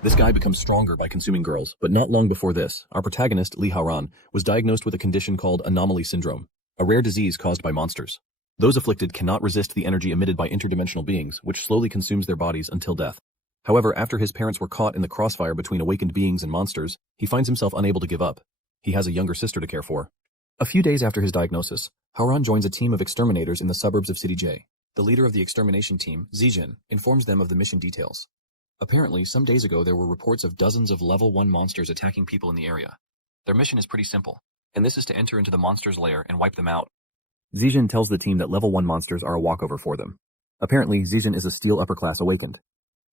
This guy becomes stronger by consuming girls, but not long before this, our protagonist, Lee Haoran, was diagnosed with a condition called anomaly syndrome, a rare disease caused by monsters. Those afflicted cannot resist the energy emitted by interdimensional beings, which slowly consumes their bodies until death. However, after his parents were caught in the crossfire between awakened beings and monsters, he finds himself unable to give up. He has a younger sister to care for. A few days after his diagnosis, Haoran joins a team of exterminators in the suburbs of City J. The leader of the extermination team, Zijin, informs them of the mission details. Apparently, some days ago there were reports of dozens of level 1 monsters attacking people in the area. Their mission is pretty simple, and this is to enter into the monster's lair and wipe them out. Zijin tells the team that level 1 monsters are a walkover for them. Apparently, Zijin is a steel upper-class awakened.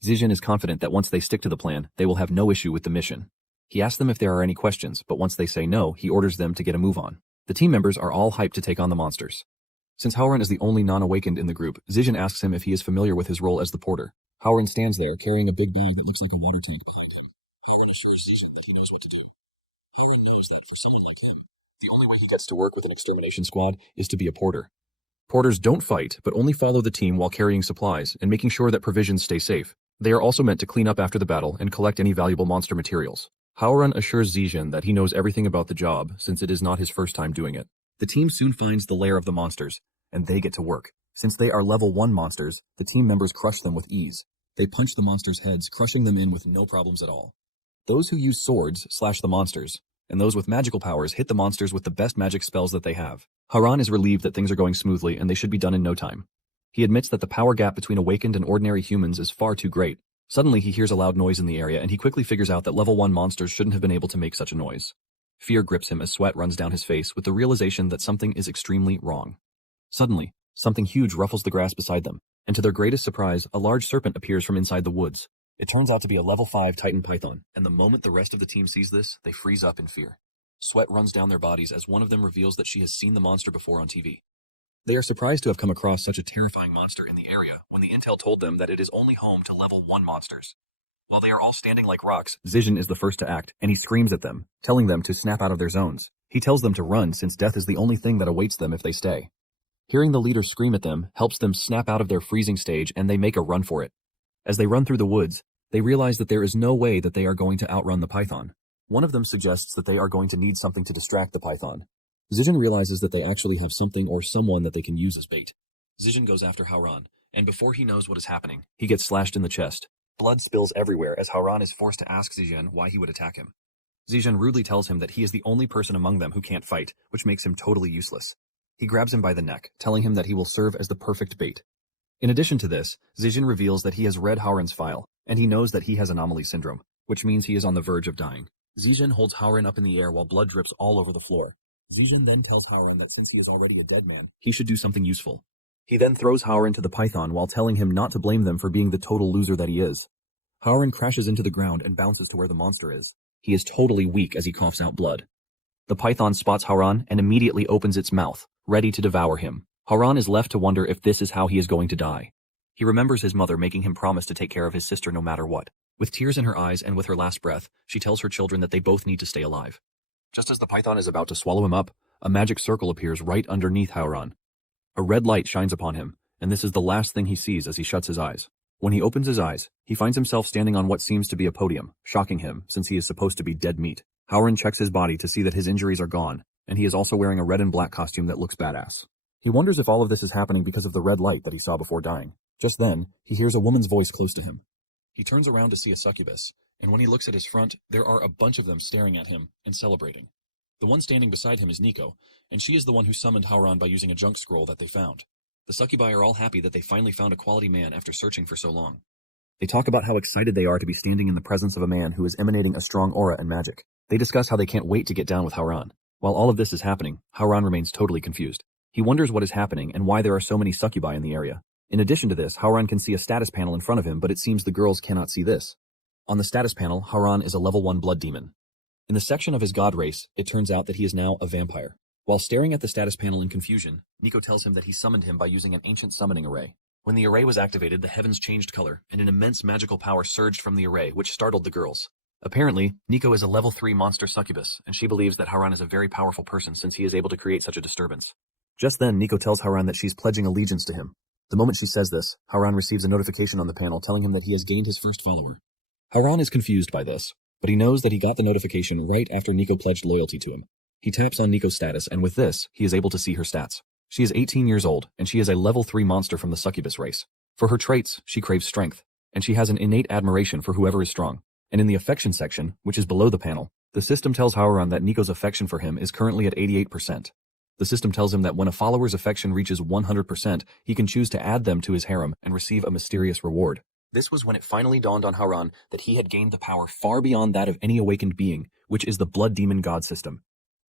Zijin is confident that once they stick to the plan, they will have no issue with the mission. He asks them if there are any questions, but once they say no, he orders them to get a move on. The team members are all hyped to take on the monsters. Since Haoran is the only non-awakened in the group, Zijin asks him if he is familiar with his role as the porter. Haoran stands there, carrying a big bag that looks like a water tank behind him. Haoran assures Zijin that he knows what to do. Haoran knows that for someone like him, the only way he gets to work with an extermination squad is to be a porter. Porters don't fight, but only follow the team while carrying supplies and making sure that provisions stay safe. They are also meant to clean up after the battle and collect any valuable monster materials. Haoran assures Zijin that he knows everything about the job, since it is not his first time doing it. The team soon finds the lair of the monsters, and they get to work. Since they are level 1 monsters, the team members crush them with ease. They punch the monsters' heads, crushing them in with no problems at all. Those who use swords slash the monsters, and those with magical powers hit the monsters with the best magic spells that they have. Haoran is relieved that things are going smoothly and they should be done in no time. He admits that the power gap between awakened and ordinary humans is far too great. Suddenly he hears a loud noise in the area and he quickly figures out that level 1 monsters shouldn't have been able to make such a noise. Fear grips him as sweat runs down his face with the realization that something is extremely wrong. Suddenly, something huge ruffles the grass beside them, and to their greatest surprise, a large serpent appears from inside the woods. It turns out to be a level 5 Titan Python, and the moment the rest of the team sees this, they freeze up in fear. Sweat runs down their bodies as one of them reveals that she has seen the monster before on TV. They are surprised to have come across such a terrifying monster in the area when the intel told them that it is only home to level 1 monsters. While they are all standing like rocks, Zijin is the first to act, and he screams at them, telling them to snap out of their zones. He tells them to run since death is the only thing that awaits them if they stay. Hearing the leader scream at them helps them snap out of their freezing stage and they make a run for it. As they run through the woods, they realize that there is no way that they are going to outrun the python. One of them suggests that they are going to need something to distract the python. Zijin realizes that they actually have something or someone that they can use as bait. Zijin goes after Haoran, and before he knows what is happening, he gets slashed in the chest. Blood spills everywhere as Haoran is forced to ask Zijin why he would attack him. Zijin rudely tells him that he is the only person among them who can't fight, which makes him totally useless. He grabs him by the neck, telling him that he will serve as the perfect bait. In addition to this, Zijin reveals that he has read Haoran's file, and he knows that he has anomaly syndrome, which means he is on the verge of dying. Zijin holds Haoran up in the air while blood drips all over the floor. Zijin then tells Haoran that since he is already a dead man, he should do something useful. He then throws Haoran to the python while telling him not to blame them for being the total loser that he is. Haoran crashes into the ground and bounces to where the monster is. He is totally weak as he coughs out blood. The python spots Haoran and immediately opens its mouth, ready to devour him. Haoran is left to wonder if this is how he is going to die. He remembers his mother making him promise to take care of his sister no matter what. With tears in her eyes and with her last breath, she tells her children that they both need to stay alive. Just as the python is about to swallow him up, a magic circle appears right underneath Haoran. A red light shines upon him, and this is the last thing he sees as he shuts his eyes. When he opens his eyes, he finds himself standing on what seems to be a podium, shocking him since he is supposed to be dead meat. Haoran checks his body to see that his injuries are gone, and he is also wearing a red and black costume that looks badass. He wonders if all of this is happening because of the red light that he saw before dying. Just then, he hears a woman's voice close to him. He turns around to see a succubus, and when he looks at his front, there are a bunch of them staring at him and celebrating. The one standing beside him is Nico, and she is the one who summoned Haoran by using a junk scroll that they found. The succubi are all happy that they finally found a quality man after searching for so long. They talk about how excited they are to be standing in the presence of a man who is emanating a strong aura and magic. They discuss how they can't wait to get down with Haoran. While all of this is happening, Haoran remains totally confused. He wonders what is happening and why there are so many succubi in the area. In addition to this, Haoran can see a status panel in front of him, but it seems the girls cannot see this. On the status panel, Haoran is a level 1 blood demon. In the section of his god race, it turns out that he is now a vampire. While staring at the status panel in confusion, Nico tells him that he summoned him by using an ancient summoning array. When the array was activated, the heavens changed color, and an immense magical power surged from the array, which startled the girls. Apparently, Nico is a level 3 monster succubus, and she believes that Haoran is a very powerful person since he is able to create such a disturbance. Just then, Nico tells Haoran that she's pledging allegiance to him. The moment she says this, Haoran receives a notification on the panel telling him that he has gained his first follower. Haran is confused by this, but he knows that he got the notification right after Nico pledged loyalty to him. He taps on Nico's status, and with this, he is able to see her stats. She is 18 years old, and she is a level 3 monster from the succubus race. For her traits, she craves strength, and she has an innate admiration for whoever is strong. And in the affection section, which is below the panel, the system tells Haran that Nico's affection for him is currently at 88%. The system tells him that when a follower's affection reaches 100%, he can choose to add them to his harem and receive a mysterious reward. This was when it finally dawned on Haran that he had gained the power far beyond that of any awakened being, which is the blood demon god system.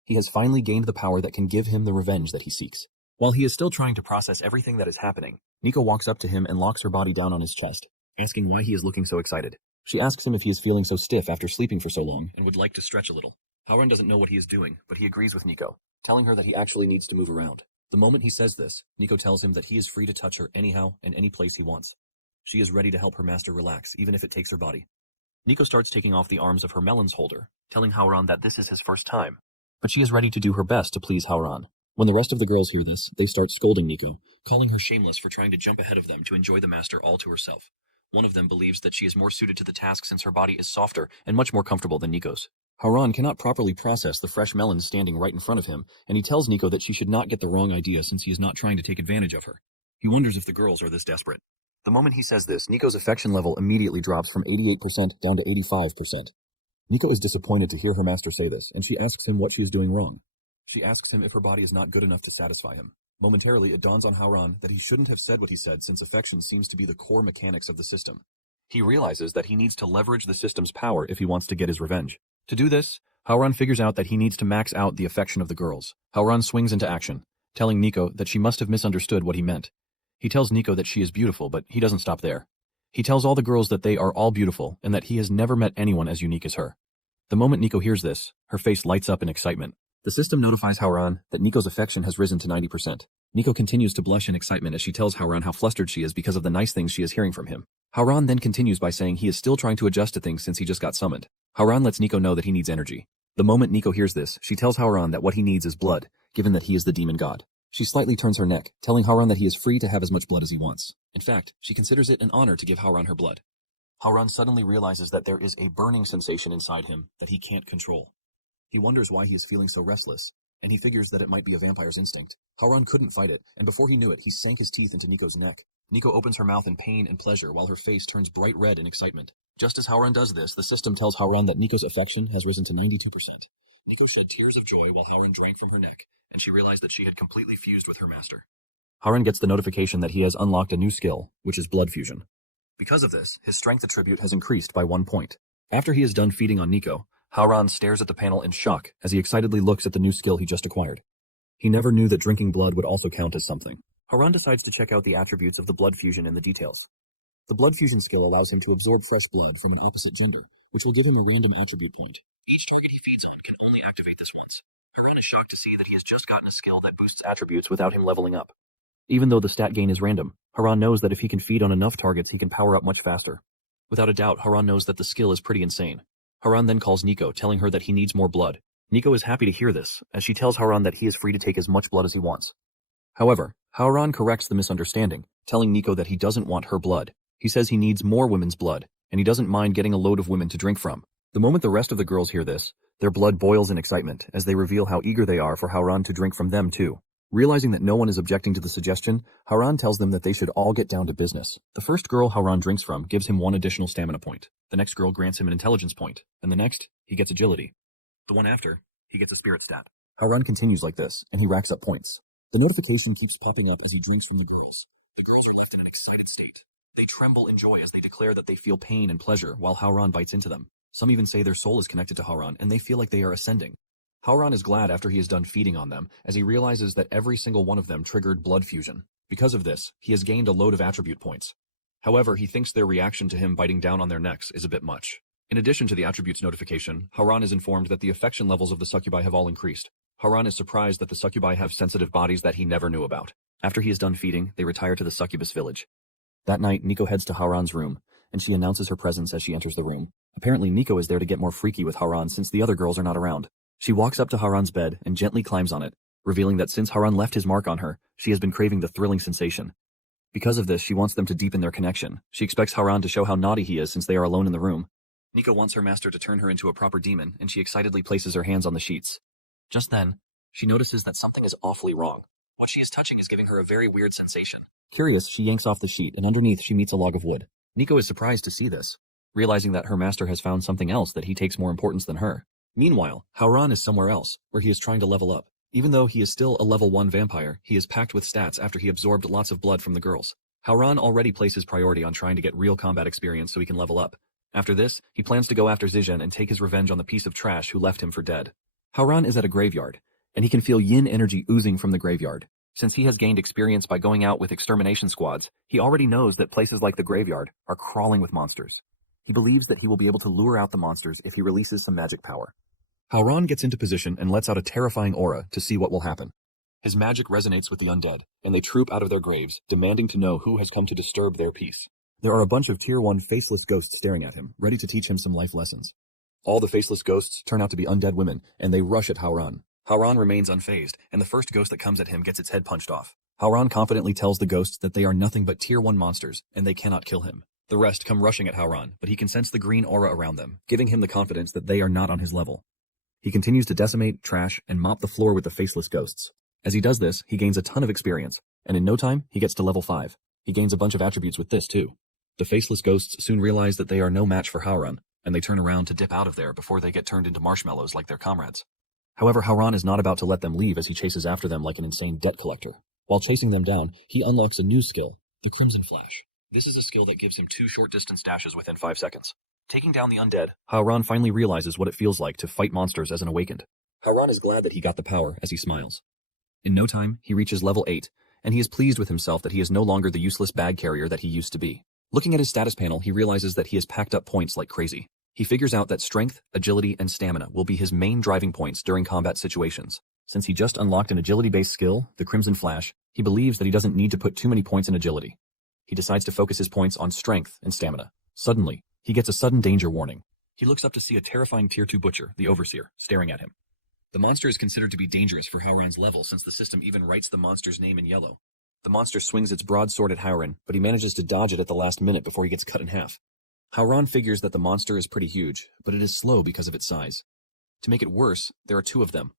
He has finally gained the power that can give him the revenge that he seeks. While he is still trying to process everything that is happening, Nico walks up to him and locks her body down on his chest, asking why he is looking so excited. She asks him if he is feeling so stiff after sleeping for so long and would like to stretch a little. Haran doesn't know what he is doing, but he agrees with Nico, telling her that he actually needs to move around. The moment he says this, Nico tells him that he is free to touch her anyhow and any place he wants. She is ready to help her master relax, even if it takes her body. Nico starts taking off the arms of her melons holder, telling Haran that this is his first time. But she is ready to do her best to please Haran. When the rest of the girls hear this, they start scolding Nico, calling her shameless for trying to jump ahead of them to enjoy the master all to herself. One of them believes that she is more suited to the task since her body is softer and much more comfortable than Nico's. Haran cannot properly process the fresh melons standing right in front of him, and he tells Nico that she should not get the wrong idea since he is not trying to take advantage of her. He wonders if the girls are this desperate. The moment he says this, Nico's affection level immediately drops from 88% down to 85%. Nico is disappointed to hear her master say this, and she asks him what she is doing wrong. She asks him if her body is not good enough to satisfy him. Momentarily, it dawns on Haran that he shouldn't have said what he said since affection seems to be the core mechanics of the system. He realizes that he needs to leverage the system's power if he wants to get his revenge. To do this, Haran figures out that he needs to max out the affection of the girls. Haran swings into action, telling Nico that she must have misunderstood what he meant. He tells Nico that she is beautiful, but he doesn't stop there. He tells all the girls that they are all beautiful and that he has never met anyone as unique as her. The moment Nico hears this, her face lights up in excitement. The system notifies Haran that Nico's affection has risen to 90%. Nico continues to blush in excitement as she tells Haran how flustered she is because of the nice things she is hearing from him. Haran then continues by saying he is still trying to adjust to things since he just got summoned. Haran lets Nico know that he needs energy. The moment Nico hears this, she tells Haran that what he needs is blood, given that he is the demon god. She slightly turns her neck, telling Haran that he is free to have as much blood as he wants. In fact, she considers it an honor to give Haran her blood. Haran suddenly realizes that there is a burning sensation inside him that he can't control. He wonders why he is feeling so restless, and he figures that it might be a vampire's instinct. Haran couldn't fight it, and before he knew it, he sank his teeth into Nico's neck. Nico opens her mouth in pain and pleasure while her face turns bright red in excitement. Just as Haran does this, the system tells Haran that Nico's affection has risen to 92%. Nico shed tears of joy while Haran drank from her neck, and she realized that she had completely fused with her master. Haran gets the notification that he has unlocked a new skill, which is blood fusion. Because of this, his strength attribute has increased by 1 point. After he is done feeding on Nico, Haran stares at the panel in shock as he excitedly looks at the new skill he just acquired. He never knew that drinking blood would also count as something. Haran decides to check out the attributes of the blood fusion in the details. The blood fusion skill allows him to absorb fresh blood from an opposite gender, which will give him a random attribute point. Each target he feeds on can only activate this once. Haran is shocked to see that he has just gotten a skill that boosts attributes without him leveling up. Even though the stat gain is random, Haran knows that if he can feed on enough targets, he can power up much faster. Without a doubt, Haran knows that the skill is pretty insane. Haran then calls Nico, telling her that he needs more blood. Nico is happy to hear this, as she tells Haran that he is free to take as much blood as he wants. However, Haran corrects the misunderstanding, telling Nico that he doesn't want her blood. He says he needs more women's blood, and he doesn't mind getting a load of women to drink from. The moment the rest of the girls hear this, their blood boils in excitement as they reveal how eager they are for Haran to drink from them too. Realizing that no one is objecting to the suggestion, Haran tells them that they should all get down to business. The first girl Haran drinks from gives him 1 additional stamina point. The next girl grants him an intelligence point, and the next, he gets agility. The one after, he gets a spirit stat. Haran continues like this, and he racks up points. The notification keeps popping up as he drinks from the girls. The girls are left in an excited state. They tremble in joy as they declare that they feel pain and pleasure while Haran bites into them. Some even say their soul is connected to Haran, and they feel like they are ascending. Haran is glad after he is done feeding on them, as he realizes that every single one of them triggered blood fusion. Because of this, he has gained a load of attribute points. However, he thinks their reaction to him biting down on their necks is a bit much. In addition to the attributes notification, Haran is informed that the affection levels of the succubi have all increased. Haran is surprised that the succubi have sensitive bodies that he never knew about. After he is done feeding, they retire to the succubus village. That night, Nico heads to Haran's room, and she announces her presence as she enters the room. Apparently, Nico is there to get more freaky with Haran since the other girls are not around. She walks up to Haran's bed and gently climbs on it, revealing that since Haran left his mark on her, she has been craving the thrilling sensation. Because of this, she wants them to deepen their connection. She expects Haran to show how naughty he is since they are alone in the room. Nico wants her master to turn her into a proper demon, and she excitedly places her hands on the sheets. Just then, she notices that something is awfully wrong. What she is touching is giving her a very weird sensation. Curious, she yanks off the sheet, and underneath she meets a log of wood. Nico is surprised to see this, realizing that her master has found something else that he takes more importance than her. Meanwhile, Howran is somewhere else, where he is trying to level up. Even though he is still a level 1 vampire, he is packed with stats after he absorbed lots of blood from the girls. Howran already places priority on trying to get real combat experience so he can level up. After this, he plans to go after Zijan and take his revenge on the piece of trash who left him for dead. Howran is at a graveyard, and he can feel yin energy oozing from the graveyard. Since he has gained experience by going out with extermination squads, he already knows that places like the graveyard are crawling with monsters. He believes that he will be able to lure out the monsters if he releases some magic power. Howran gets into position and lets out a terrifying aura to see what will happen. His magic resonates with the undead, and they troop out of their graves, demanding to know who has come to disturb their peace. There are a bunch of Tier 1 faceless ghosts staring at him, ready to teach him some life lessons. All the faceless ghosts turn out to be undead women, and they rush at Howran. Howran remains unfazed, and the first ghost that comes at him gets its head punched off. Howran confidently tells the ghosts that they are nothing but Tier 1 monsters, and they cannot kill him. The rest come rushing at Howran, but he can sense the green aura around them, giving him the confidence that they are not on his level. He continues to decimate, trash, and mop the floor with the faceless ghosts. As he does this, he gains a ton of experience, and in no time, he gets to level 5. He gains a bunch of attributes with this, too. The faceless ghosts soon realize that they are no match for Howran, and they turn around to dip out of there before they get turned into marshmallows like their comrades. However, Howran is not about to let them leave as he chases after them like an insane debt collector. While chasing them down, he unlocks a new skill, the Crimson Flash. This is a skill that gives him 2 short-distance dashes within 5 seconds. Taking down the undead, Howran finally realizes what it feels like to fight monsters as an awakened. Howran is glad that he got the power as he smiles. In no time, he reaches level 8, and he is pleased with himself that he is no longer the useless bag carrier that he used to be. Looking at his status panel, he realizes that he has packed up points like crazy. He figures out that strength, agility, and stamina will be his main driving points during combat situations. Since he just unlocked an agility-based skill, the Crimson Flash, he believes that he doesn't need to put too many points in agility. He decides to focus his points on strength and stamina. Suddenly, he gets a sudden danger warning. He looks up to see a terrifying Tier 2 butcher, the Overseer, staring at him. The monster is considered to be dangerous for Howran's level since the system even writes the monster's name in yellow. The monster swings its broadsword at Howran, but he manages to dodge it at the last minute before he gets cut in half. Howran figures that the monster is pretty huge, but it is slow because of its size. To make it worse, there are 2 of them.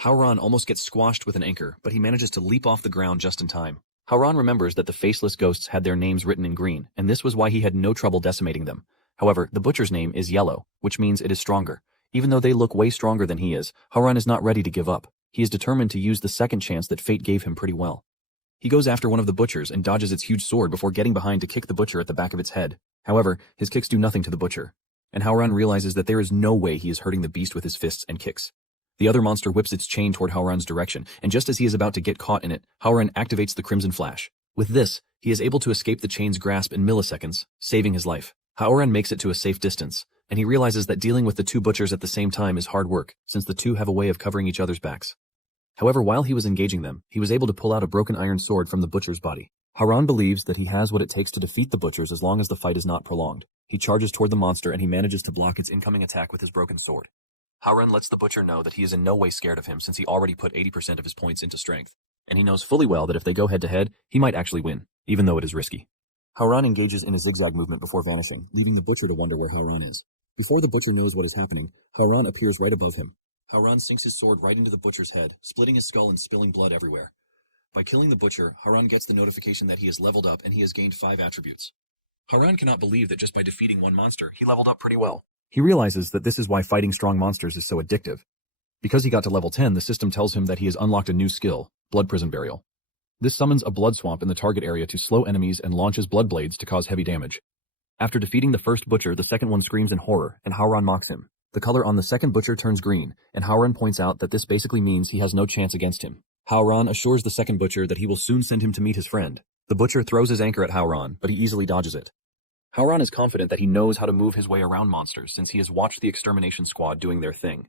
Howran almost gets squashed with an anchor, but he manages to leap off the ground just in time. Howran remembers that the faceless ghosts had their names written in green, and this was why he had no trouble decimating them. However, the butcher's name is Yahello, which means it is stronger. Even though they look way stronger than he is, Howran is not ready to give up. He is determined to use the second chance that fate gave him pretty well. He goes after one of the butchers and dodges its huge sword before getting behind to kick the butcher at the back of its head. However, his kicks do nothing to the butcher, and Howran realizes that there is no way he is hurting the beast with his fists and kicks. The other monster whips its chain toward Howran's direction, and just as he is about to get caught in it, Howran activates the Crimson Flash. With this, he is able to escape the chain's grasp in milliseconds, saving his life. Howran makes it to a safe distance, and he realizes that dealing with the 2 butchers at the same time is hard work, since the 2 have a way of covering each other's backs. However, while he was engaging them, he was able to pull out a broken iron sword from the butcher's body. Howran believes that he has what it takes to defeat the butchers as long as the fight is not prolonged. He charges toward the monster and he manages to block its incoming attack with his broken sword. Howran lets the butcher know that he is in no way scared of him since he already put 80% of his points into strength, and he knows fully well that if they go head-to-head, he might actually win, even though it is risky. Howran engages in a zigzag movement before vanishing, leaving the butcher to wonder where Howran is. Before the butcher knows what is happening, Howran appears right above him. Howran sinks his sword right into the butcher's head, splitting his skull and spilling blood everywhere. By killing the butcher, Howran gets the notification that he has leveled up and he has gained 5 attributes. Howran cannot believe that just by defeating one monster, he leveled up pretty well. He realizes that this is why fighting strong monsters is so addictive. Because he got to level 10, the system tells him that he has unlocked a new skill, Blood Prison Burial. This summons a blood swamp in the target area to slow enemies and launches blood blades to cause heavy damage. After defeating the first butcher, the second one screams in horror, and Howran mocks him. The color on the second butcher turns green, and Howran points out that this basically means he has no chance against him. Howran assures the second butcher that he will soon send him to meet his friend. The butcher throws his anchor at Howran, but he easily dodges it. Howran is confident that he knows how to move his way around monsters since he has watched the extermination squad doing their thing.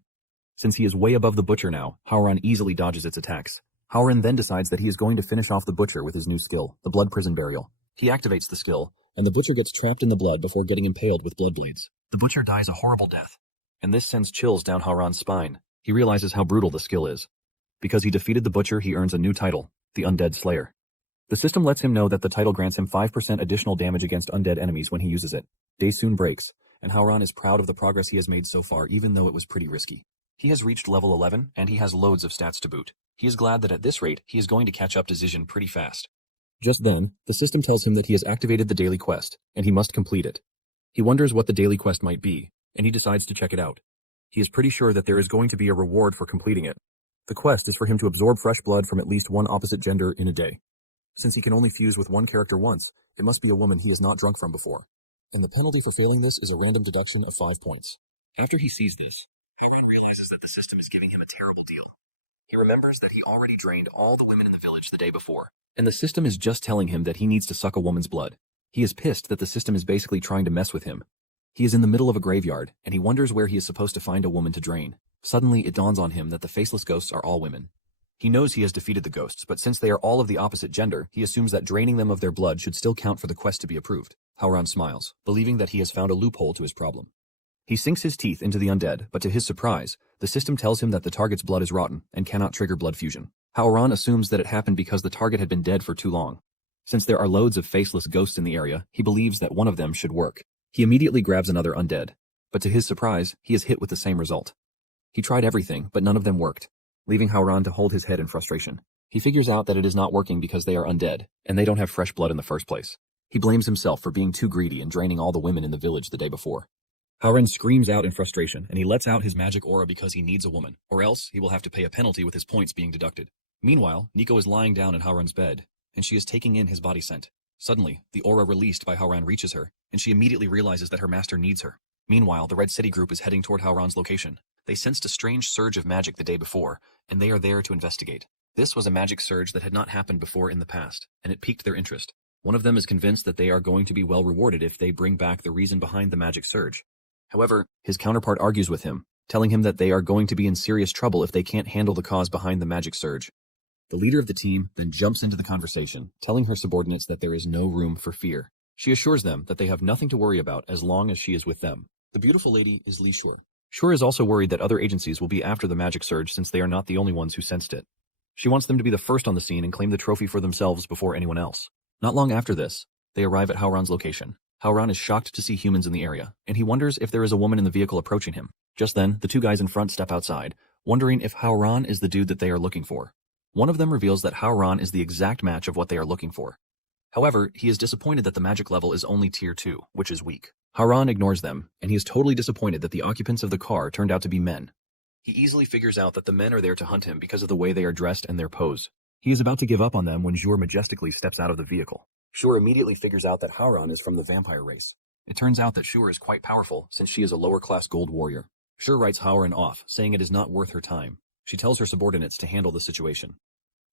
Since he is way above the butcher now, Howran easily dodges its attacks. Howran then decides that he is going to finish off the butcher with his new skill, the Blood Prison Burial. He activates the skill, and the butcher gets trapped in the blood before getting impaled with blood blades. The butcher dies a horrible death, and this sends chills down Howran's spine. He realizes how brutal the skill is. Because he defeated the butcher, he earns a new title, the Undead Slayer. The system lets him know that the title grants him 5% additional damage against undead enemies when he uses it. Day soon breaks, and Howran is proud of the progress he has made so far even though it was pretty risky. He has reached level 11, and he has loads of stats to boot. He is glad that at this rate, he is going to catch up to Zijin pretty fast. Just then, the system tells him that he has activated the daily quest, and he must complete it. He wonders what the daily quest might be, and he decides to check it out. He is pretty sure that there is going to be a reward for completing it. The quest is for him to absorb fresh blood from at least one opposite gender in a day. Since he can only fuse with one character once, it must be a woman he has not drunk from before. And the penalty for failing this is a random deduction of 5 points. After he sees this, Howran realizes that the system is giving him a terrible deal. He remembers that he already drained all the women in the village the day before, and the system is just telling him that he needs to suck a woman's blood. He is pissed that the system is basically trying to mess with him. He is in the middle of a graveyard, and he wonders where he is supposed to find a woman to drain. Suddenly, it dawns on him that the faceless ghosts are all women. He knows he has defeated the ghosts, but since they are all of the opposite gender, he assumes that draining them of their blood should still count for the quest to be approved. Howran smiles, believing that he has found a loophole to his problem. He sinks his teeth into the undead, but to his surprise, the system tells him that the target's blood is rotten and cannot trigger blood fusion. Howran assumes that it happened because the target had been dead for too long. Since there are loads of faceless ghosts in the area, he believes that one of them should work. He immediately grabs another undead, but to his surprise, he is hit with the same result. He tried everything, but none of them worked, leaving Howran to hold his head in frustration. He figures out that it is not working because they are undead, and they don't have fresh blood in the first place. He blames himself for being too greedy and draining all the women in the village the day before. Howran screams out in frustration, and he lets out his magic aura because he needs a woman, or else he will have to pay a penalty with his points being deducted. Meanwhile, Nico is lying down in Howran's bed, and she is taking in his body scent. Suddenly, the aura released by Howran reaches her, and she immediately realizes that her master needs her. Meanwhile, the Red City group is heading toward Howran's location. They sensed a strange surge of magic the day before, and they are there to investigate. This was a magic surge that had not happened before in the past, and it piqued their interest. One of them is convinced that they are going to be well rewarded if they bring back the reason behind the magic surge. However, his counterpart argues with him, telling him that they are going to be in serious trouble if they can't handle the cause behind the magic surge. The leader of the team then jumps into the conversation, telling her subordinates that there is no room for fear. She assures them that they have nothing to worry about as long as she is with them. The beautiful lady is Li Shure. Shure is also worried that other agencies will be after the magic surge since they are not the only ones who sensed it. She wants them to be the first on the scene and claim the trophy for themselves before anyone else. Not long after this, they arrive at Howran's location. Howran is shocked to see humans in the area, and he wonders if there is a woman in the vehicle approaching him. Just then, the two guys in front step outside, wondering if Howran is the dude that they are looking for. One of them reveals that Howran is the exact match of what they are looking for. However, he is disappointed that the magic level is only tier 2, which is weak. Howran ignores them, and he is totally disappointed that the occupants of the car turned out to be men. He easily figures out that the men are there to hunt him because of the way they are dressed and their pose. He is about to give up on them when Shure majestically steps out of the vehicle. Shure immediately figures out that Howran is from the vampire race. It turns out that Shure is quite powerful since she is a lower-class gold warrior. Shure writes Howran off, saying it is not worth her time. She tells her subordinates to handle the situation.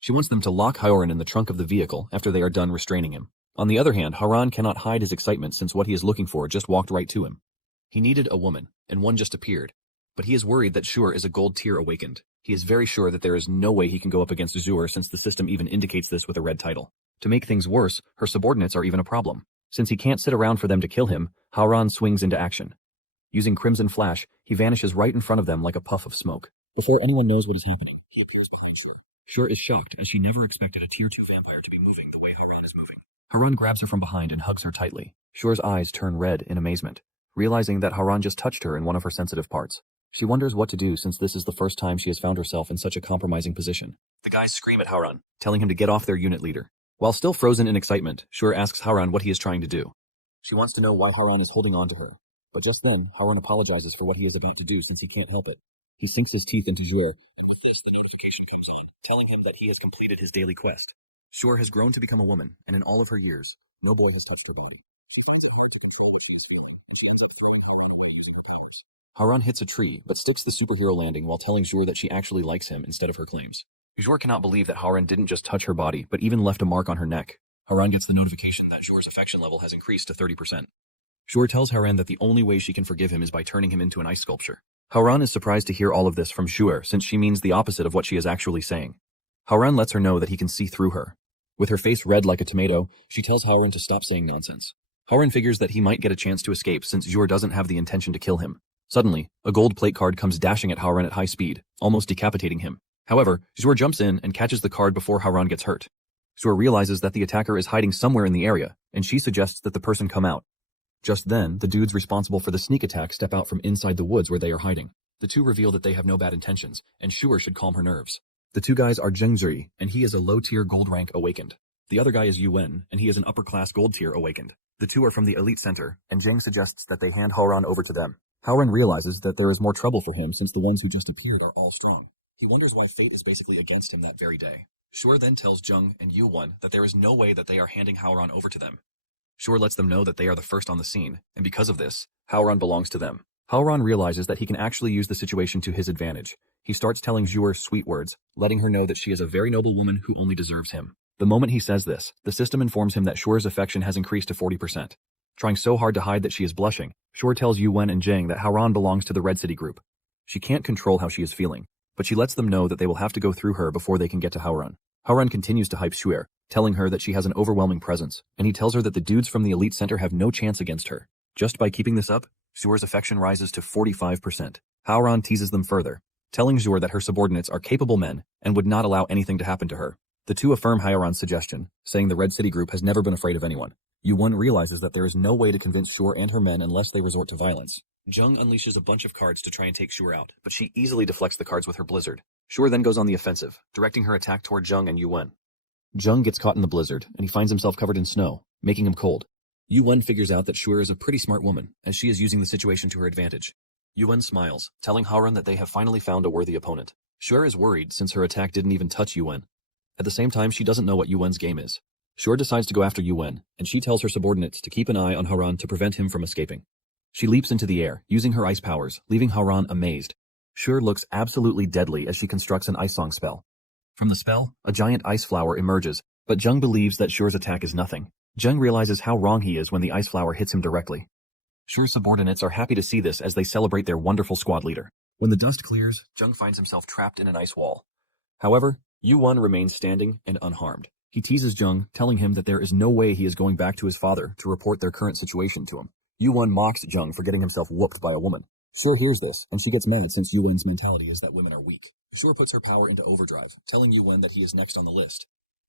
She wants them to lock Howran in the trunk of the vehicle after they are done restraining him. On the other hand, Howran cannot hide his excitement since what he is looking for just walked right to him. He needed a woman, and one just appeared. But he is worried that Shure is a gold tier awakened. He is very sure that there is no way he can go up against Azure since the system even indicates this with a red title. To make things worse, her subordinates are even a problem. Since he can't sit around for them to kill him, Howran swings into action. Using Crimson Flash, he vanishes right in front of them like a puff of smoke. Before anyone knows what is happening, he appears behind Shure. Shure is shocked as she never expected a tier 2 vampire to be moving the way Howran is moving. Howran grabs her from behind and hugs her tightly. Shure's eyes turn red in amazement, realizing that Howran just touched her in one of her sensitive parts. She wonders what to do since this is the first time she has found herself in such a compromising position. The guys scream at Howran, telling him to get off their unit leader. While still frozen in excitement, Shure asks Howran what he is trying to do. She wants to know why Howran is holding on to her. But just then, Howran apologizes for what he is about to do since he can't help it. He sinks his teeth into Shure, and with this, the notification comes on, telling him that he has completed his daily quest. Shure has grown to become a woman, and in all of her years, no boy has touched her beauty. Howran hits a tree, but sticks the superhero landing while telling Shure that she actually likes him instead of her claims. Shure cannot believe that Howran didn't just touch her body, but even left a mark on her neck. Howran gets the notification that Shure's affection level has increased to 30%. Shure tells Howran that the only way she can forgive him is by turning him into an ice sculpture. Howran is surprised to hear all of this from Shure since she means the opposite of what she is actually saying. Howran lets her know that he can see through her. With her face red like a tomato, she tells Howran to stop saying nonsense. Howran figures that he might get a chance to escape since Shure doesn't have the intention to kill him. Suddenly, a gold plate card comes dashing at Howran at high speed, almost decapitating him. However, Shure jumps in and catches the card before Howran gets hurt. Shure realizes that the attacker is hiding somewhere in the area, and she suggests that the person come out. Just then, the dudes responsible for the sneak attack step out from inside the woods where they are hiding. The two reveal that they have no bad intentions, and Shuer should calm her nerves. The two guys are Zhengzhi, and he is a low-tier gold rank awakened. The other guy is Yuwen, and he is an upper-class gold tier awakened. The two are from the elite center, and Jing suggests that they hand Haoran over to them. Haoran realizes that there is more trouble for him since the ones who just appeared are all strong. He wonders why fate is basically against him that very day. Shuer then tells Jung and Yuwen that there is no way that they are handing Haoran over to them. Shuer lets them know that they are the first on the scene, and because of this, Haoran belongs to them. Haoran realizes that he can actually use the situation to his advantage. He starts telling Shuer sweet words, letting her know that she is a very noble woman who only deserves him. The moment he says this, the system informs him that Shuer's affection has increased to 40%. Trying so hard to hide that she is blushing, Shuer tells Yuwen and Jing that Haoran belongs to the Red City group. She can't control how she is feeling, but she lets them know that they will have to go through her before they can get to Haoran. Haoran continues to hype Shuer, telling her that she has an overwhelming presence, and he tells her that the dudes from the elite center have no chance against her. Just by keeping this up, Shuer's affection rises to 45%. Haoran teases them further, telling Shuer that her subordinates are capable men and would not allow anything to happen to her. The two affirm Haoran's suggestion, saying the Red City group has never been afraid of anyone. Yuwen realizes that there is no way to convince Shuer and her men unless they resort to violence. Jung unleashes a bunch of cards to try and take Shuer out, but she easily deflects the cards with her blizzard. Shuer then goes on the offensive, directing her attack toward Jung and Yuwen. Jung gets caught in the blizzard, and he finds himself covered in snow, making him cold. Yuwen figures out that Shuer is a pretty smart woman, as she is using the situation to her advantage. Yuwen smiles, telling Haoran that they have finally found a worthy opponent. Shuer is worried since her attack didn't even touch Yuwen. At the same time, she doesn't know what Yuwen's game is. Shuer decides to go after Yuwen, and she tells her subordinates to keep an eye on Haoran to prevent him from escaping. She leaps into the air, using her ice powers, leaving Haoran amazed. Shuer looks absolutely deadly as she constructs an ice song spell. From the spell, a giant ice flower emerges, but Jung believes that Shuer's attack is nothing. Jung realizes how wrong he is when the ice flower hits him directly. Shuer's subordinates are happy to see this as they celebrate their wonderful squad leader. When the dust clears, Jung finds himself trapped in an ice wall. However, Yuwen remains standing and unharmed. He teases Jung, telling him that there is no way he is going back to his father to report their current situation to him. Yuwen mocks Jung for getting himself whooped by a woman. Shuer hears this, and she gets mad since Yuwen's mentality is that women are weak. Shuer puts her power into overdrive, telling Yuwen that he is next on the list.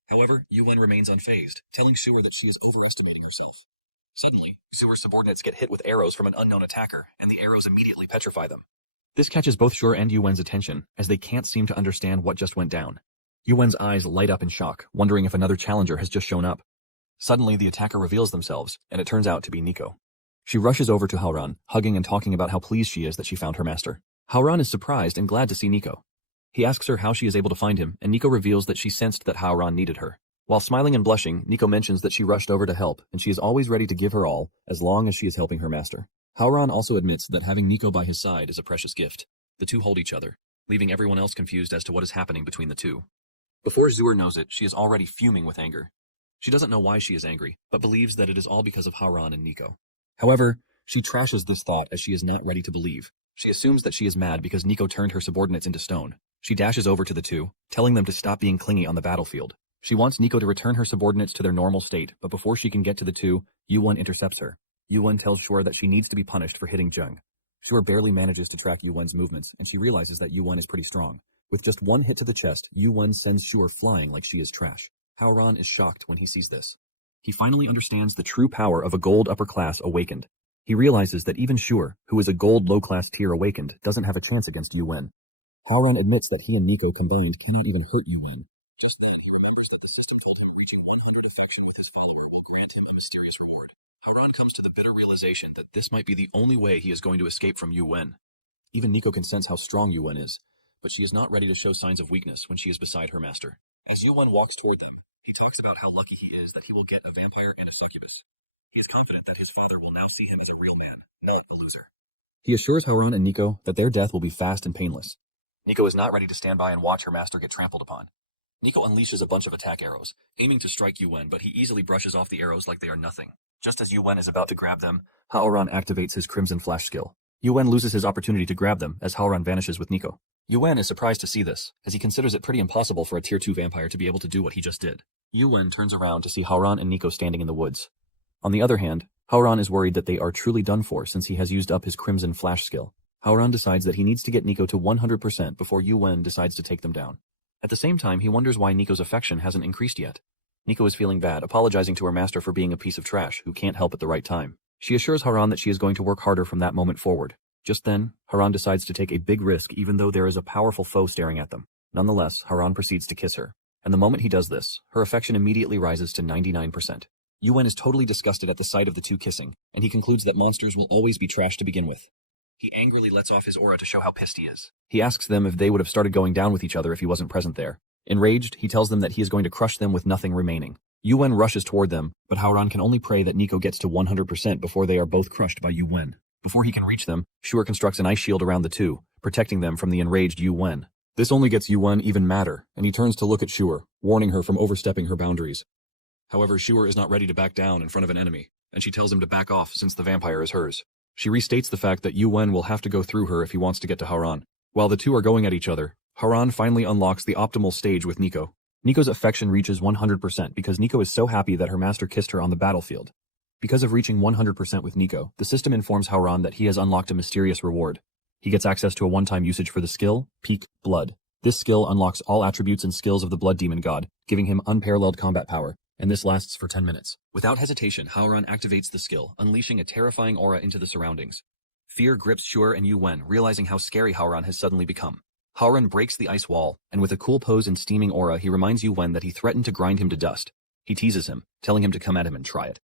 However, Yuwen remains unfazed, telling Shuer that she is overestimating herself. Suddenly, Shuer's subordinates get hit with arrows from an unknown attacker, and the arrows immediately petrify them. This catches both Shuer and Yuwen's attention, as they can't seem to understand what just went down. Yuwen's eyes light up in shock, wondering if another challenger has just shown up. Suddenly, the attacker reveals themselves, and it turns out to be Nico. She rushes over to Haoran, hugging and talking about how pleased she is that she found her master. Haoran is surprised and glad to see Nico. He asks her how she is able to find him, and Nico reveals that she sensed that Haoran needed her. While smiling and blushing, Nico mentions that she rushed over to help, and she is always ready to give her all, as long as she is helping her master. Haoran also admits that having Nico by his side is a precious gift. The two hold each other, leaving everyone else confused as to what is happening between the two. Before Shuer knows it, she is already fuming with anger. She doesn't know why she is angry, but believes that it is all because of Haoran and Nico. However, she trashes this thought as she is not ready to believe. She assumes that she is mad because Nico turned her subordinates into stone. She dashes over to the two, telling them to stop being clingy on the battlefield. She wants Nico to return her subordinates to their normal state, but before she can get to the two, Yuwen intercepts her. Yuwen tells Shuer that she needs to be punished for hitting Jung. Shuer barely manages to track Yuwen's movements, and she realizes that Yuwen is pretty strong. With just one hit to the chest, Yuwen sends Shuer flying like she is trash. Haoran is shocked when he sees this. He finally understands the true power of a gold upper class awakened. He realizes that even Shuer, who is a gold low-class tier awakened, doesn't have a chance against Yuwen. Haoran admits that he and Nico combined cannot even hurt Yuwen. Just then, he remembers that the system told him reaching 100 affection with his follower will grant him a mysterious reward. Haoran comes to the bitter realization that this might be the only way he is going to escape from Yuwen. Even Nico can sense how strong Yuwen is, but she is not ready to show signs of weakness when she is beside her master. As Yuwen walks toward them, he talks about how lucky he is that he will get a vampire and a succubus. He is confident that his father will now see him as a real man, not a loser. He assures Haoran and Nico that their death will be fast and painless. Nico is not ready to stand by and watch her master get trampled upon. Nico unleashes a bunch of attack arrows, aiming to strike Yuwen, but he easily brushes off the arrows like they are nothing. Just as Yuwen is about to grab them, Haoran activates his Crimson Flash skill. Yuwen loses his opportunity to grab them as Haoran vanishes with Nico. Yuwen is surprised to see this, as he considers it pretty impossible for a Tier 2 vampire to be able to do what he just did. Yuwen turns around to see Haoran and Nico standing in the woods. On the other hand, Haoran is worried that they are truly done for since he has used up his Crimson Flash skill. Haoran decides that he needs to get Nico to 100% before Yuwen decides to take them down. At the same time, he wonders why Nico's affection hasn't increased yet. Nico is feeling bad, apologizing to her master for being a piece of trash who can't help at the right time. She assures Haran that she is going to work harder from that moment forward. Just then, Haran decides to take a big risk even though there is a powerful foe staring at them. Nonetheless, Haran proceeds to kiss her. And the moment he does this, her affection immediately rises to 99%. Yuen is totally disgusted at the sight of the two kissing, and he concludes that monsters will always be trash to begin with. He angrily lets off his aura to show how pissed he is. He asks them if they would have started going down with each other if he wasn't present there. Enraged, he tells them that he is going to crush them with nothing remaining. Yuen rushes toward them, but Haran can only pray that Nico gets to 100% before they are both crushed by Yuen. Before he can reach them, Shur constructs an ice shield around the two, protecting them from the enraged Yuen. This only gets Yuen even madder, and he turns to look at Shur, warning her from overstepping her boundaries. However, Shur is not ready to back down in front of an enemy, and she tells him to back off since the vampire is hers. She restates the fact that Yuen will have to go through her if he wants to get to Haran. While the two are going at each other, Haran finally unlocks the optimal stage with Nico. Nico's affection reaches 100% because Nico is so happy that her master kissed her on the battlefield. Because of reaching 100% with Nico, the system informs Haran that he has unlocked a mysterious reward. He gets access to a one-time usage for the skill, Peak Blood. This skill unlocks all attributes and skills of the Blood Demon God, giving him unparalleled combat power, and this lasts for 10 minutes. Without hesitation, Haran activates the skill, unleashing a terrifying aura into the surroundings. Fear grips Shur and Yuen, realizing how scary Haran has suddenly become. Haran breaks the ice wall, and with a cool pose and steaming aura he reminds Yuen that he threatened to grind him to dust. He teases him, telling him to come at him and try it.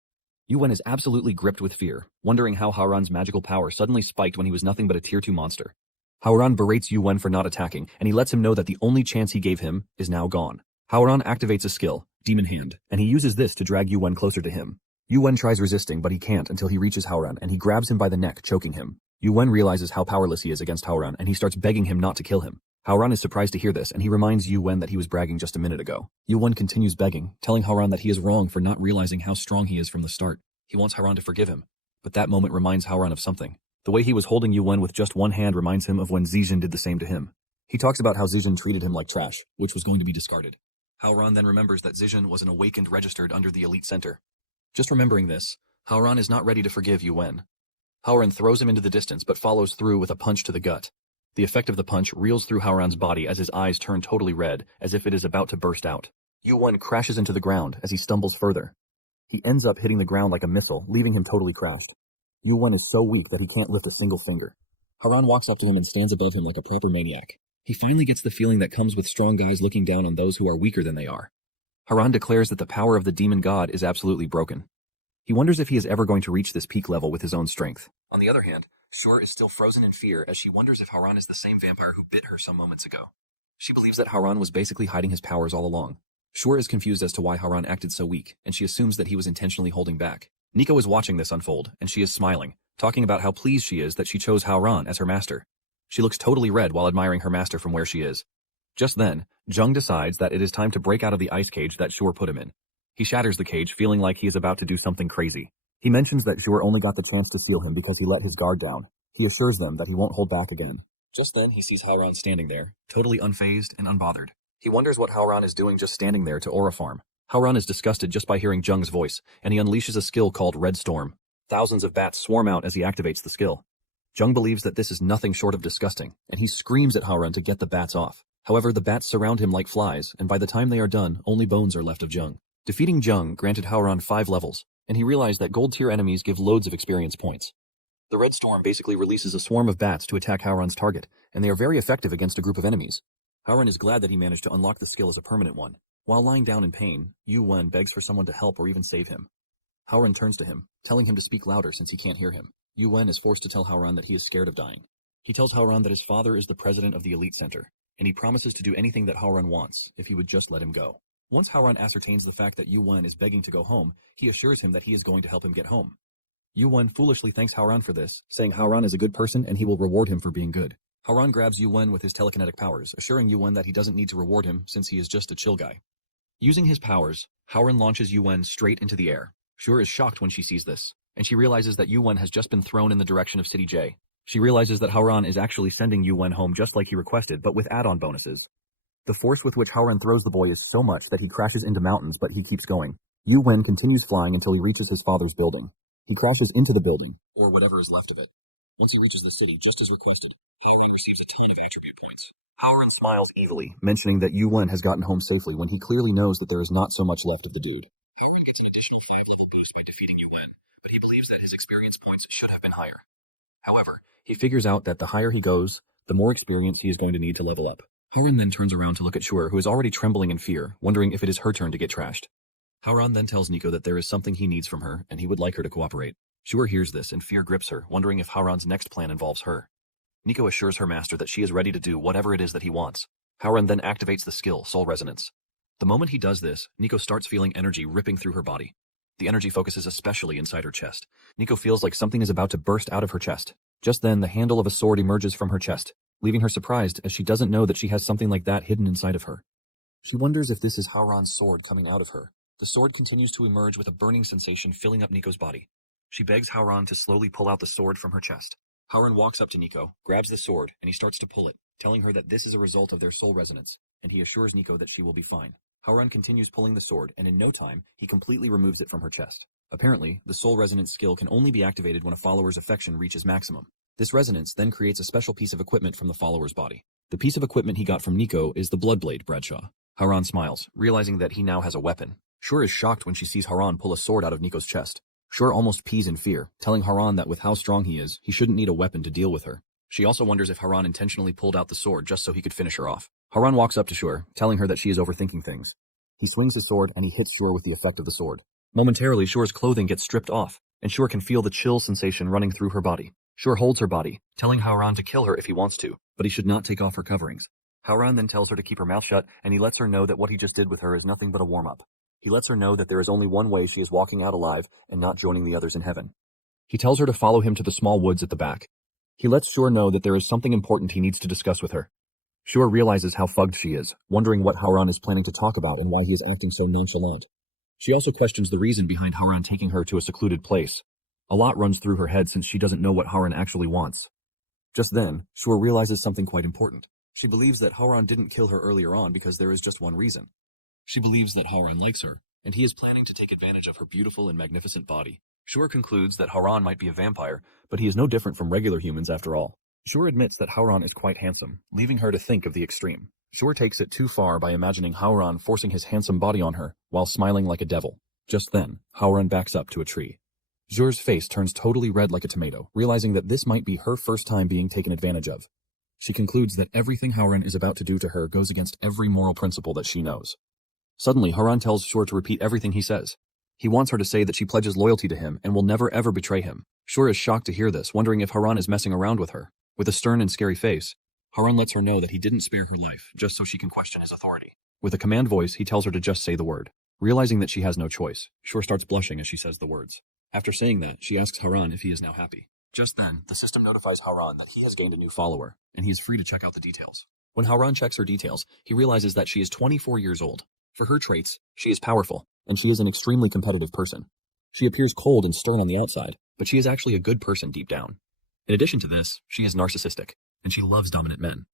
Yuen is absolutely gripped with fear, wondering how Haran's magical power suddenly spiked when he was nothing but a tier 2 monster. Haran berates Yuen for not attacking, and he lets him know that the only chance he gave him is now gone. Haran activates a skill, Demon Hand, and he uses this to drag Yuen closer to him. Yuen tries resisting, but he can't until he reaches Haran, and he grabs him by the neck, choking him. Yuen realizes how powerless he is against Haran, and he starts begging him not to kill him. Haran is surprised to hear this, and he reminds Yuen that he was bragging just a minute ago. Yuen continues begging, telling Haran that he is wrong for not realizing how strong he is from the start. He wants Haran to forgive him, but that moment reminds Haran of something. The way he was holding Yuen with just one hand reminds him of when Zijin did the same to him. He talks about how Zijin treated him like trash, which was going to be discarded. Haran then remembers that Zijin was an awakened registered under the Elite Center. Just remembering this, Haran is not ready to forgive Yuen. Haran throws him into the distance but follows through with a punch to the gut. The effect of the punch reels through Haran's body as his eyes turn totally red, as if it is about to burst out. Yuen crashes into the ground as he stumbles further. He ends up hitting the ground like a missile, leaving him totally crashed. Yuen is so weak that he can't lift a single finger. Haran walks up to him and stands above him like a proper maniac. He finally gets the feeling that comes with strong guys looking down on those who are weaker than they are. Haran declares that the power of the demon god is absolutely broken. He wonders if he is ever going to reach this peak level with his own strength. On the other hand, Shur is still frozen in fear as she wonders if Haran is the same vampire who bit her some moments ago. She believes that Haran was basically hiding his powers all along. Shur is confused as to why Haran acted so weak, and she assumes that he was intentionally holding back. Nico is watching this unfold, and she is smiling, talking about how pleased she is that she chose Haran as her master. She looks totally red while admiring her master from where she is. Just then, Jung decides that it is time to break out of the ice cage that Shur put him in. He shatters the cage, feeling like he is about to do something crazy. He mentions that Shur only got the chance to seal him because he let his guard down. He assures them that he won't hold back again. Just then, he sees Haran standing there, totally unfazed and unbothered. He wonders what Haran is doing just standing there to aura farm. Haran is disgusted just by hearing Jung's voice, and he unleashes a skill called Red Storm. Thousands of bats swarm out as he activates the skill. Jung believes that this is nothing short of disgusting, and he screams at Haran to get the bats off. However, the bats surround him like flies, and by the time they are done, only bones are left of Jung. Defeating Jung granted Haran 5 levels, and he realized that gold tier enemies give loads of experience points. The Red Storm basically releases a swarm of bats to attack Haran's target, and they are very effective against a group of enemies. Haran is glad that he managed to unlock the skill as a permanent one. While lying down in pain, Yuen begs for someone to help or even save him. Haran turns to him, telling him to speak louder since he can't hear him. Yuen is forced to tell Haran that he is scared of dying. He tells Haran that his father is the president of the Elite Center, and he promises to do anything that Haran wants if he would just let him go. Once Haran ascertains the fact that Yuen is begging to go home, he assures him that he is going to help him get home. Yuen foolishly thanks Haran for this, saying Haran is a good person and he will reward him for being good. Haran grabs Yuen with his telekinetic powers, assuring Yuen that he doesn't need to reward him since he is just a chill guy. Using his powers, Haran launches Yuen straight into the air. Shur is shocked when she sees this, and she realizes that Yuen has just been thrown in the direction of City J. She realizes that Haran is actually sending Yuen home just like he requested, but with add-on bonuses. The force with which Haran throws the boy is so much that he crashes into mountains, but he keeps going. Yuen continues flying until he reaches his father's building. He crashes into the building, or whatever is left of it. Once he reaches the city, just as requested, Haran receives a ton of attribute points. Haran smiles evilly, mentioning that Yuen has gotten home safely when he clearly knows that there is not so much left of the dude. Haran gets an additional 5-level boost by defeating Yuen, but he believes knows that his experience points should have been higher. However, he figures out that the higher he goes, the more experience he is going to need to level up. Howran then turns around to look at Shur, who is already trembling in fear, wondering if it is her turn to get trashed. Howran then tells Nico that there is something he needs from her, and he would like her to cooperate. Shur hears this, and fear grips her, wondering if Howran's next plan involves her. Nico assures her master that she is ready to do whatever it is that he wants. Howran then activates the skill, Soul Resonance. The moment he does this, Nico starts feeling energy ripping through her body. The energy focuses especially inside her chest. Nico feels like something is about to burst out of her chest. Just then, the handle of a sword emerges from her chest, leaving her surprised as she doesn't know that she has something like that hidden inside of her. She wonders if this is Howran's sword coming out of her. The sword continues to emerge with a burning sensation filling up Nico's body. She begs Howran to slowly pull out the sword from her chest. Howran walks up to Nico, grabs the sword, and he starts to pull it, telling her that this is a result of their soul resonance, and he assures Nico that she will be fine. Howran continues pulling the sword, and in no time, he completely removes it from her chest. Apparently, the soul resonance skill can only be activated when a follower's affection reaches maximum. This resonance then creates a special piece of equipment from the follower's body. The piece of equipment he got from Nico is the Bloodblade Bradshaw. Howran smiles, realizing that he now has a weapon. Shur is shocked when she sees Howran pull a sword out of Nico's chest. Shur almost pees in fear, telling Howran that with how strong he is, he shouldn't need a weapon to deal with her. She also wonders if Howran intentionally pulled out the sword just so he could finish her off. Howran walks up to Shur, telling her that she is overthinking things. He swings his sword and he hits Shur with the effect of the sword. Momentarily, Shur's clothing gets stripped off, and Shur can feel the chill sensation running through her body. Shur holds her body, telling Howran to kill her if he wants to, but he should not take off her coverings. Howran then tells her to keep her mouth shut, and he lets her know that what he just did with her is nothing but a warm-up. He lets her know that there is only one way she is walking out alive and not joining the others in heaven. He tells her to follow him to the small woods at the back. He lets Shur know that there is something important he needs to discuss with her. Shur realizes how fugged she is, wondering what Howran is planning to talk about and why he is acting so nonchalant. She also questions the reason behind Howran taking her to a secluded place. A lot runs through her head since she doesn't know what Howran actually wants. Just then, Shur realizes something quite important. She believes that Howran didn't kill her earlier on because there is just one reason. She believes that Howran likes her, and he is planning to take advantage of her beautiful and magnificent body. Shur concludes that Howran might be a vampire, but he is no different from regular humans after all. Shur admits that Howran is quite handsome, leaving her to think of the extreme. Shur takes it too far by imagining Howran forcing his handsome body on her, while smiling like a devil. Just then, Howran backs up to a tree. Shur's face turns totally red like a tomato, realizing that this might be her first time being taken advantage of. She concludes that everything Howran is about to do to her goes against every moral principle that she knows. Suddenly, Howran tells Shur to repeat everything he says. He wants her to say that she pledges loyalty to him and will never ever betray him. Shur is shocked to hear this, wondering if Howran is messing around with her. With a stern and scary face, Howran lets her know that he didn't spare her life, just so she can question his authority. With a command voice, he tells her to just say the word. Realizing that she has no choice, Shur starts blushing as she says the words. After saying that, she asks Howran if he is now happy. Just then, the system notifies Howran that he has gained a new follower, and he is free to check out the details. When Howran checks her details, he realizes that she is 24 years old. For her traits, she is powerful, and she is an extremely competitive person. She appears cold and stern on the outside, but she is actually a good person deep down. In addition to this, she is narcissistic, and she loves dominant men.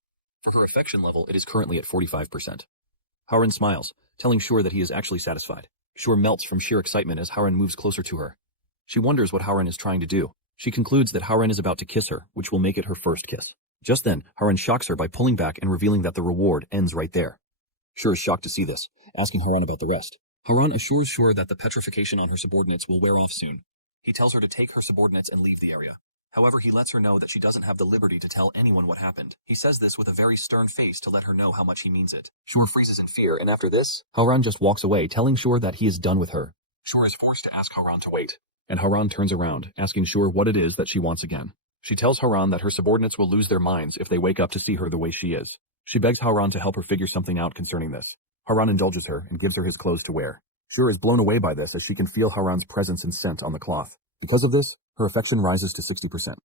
For her affection level, it is currently at 45%. Howran smiles, telling Shur that he is actually satisfied. Shur melts from sheer excitement as Howran moves closer to her. She wonders what Howran is trying to do. She concludes that Howran is about to kiss her, which will make it her first kiss. Just then, Howran shocks her by pulling back and revealing that the reward ends right there. Shur is shocked to see this, asking Howran about the rest. Howran assures Shur that the petrification on her subordinates will wear off soon. He tells her to take her subordinates and leave the area. However, he lets her know that she doesn't have the liberty to tell anyone what happened. He says this with a very stern face to let her know how much he means it. Shur freezes in fear, and after this, Howran just walks away, telling Shur that he is done with her. Shur is forced to ask Howran to wait, and Howran turns around, asking Shur what it is that she wants again. She tells Howran that her subordinates will lose their minds if they wake up to see her the way she is. She begs Howran to help her figure something out concerning this. Howran indulges her and gives her his clothes to wear. Shur is blown away by this as she can feel Howran's presence and scent on the cloth. Because of this, her affection rises to 60%.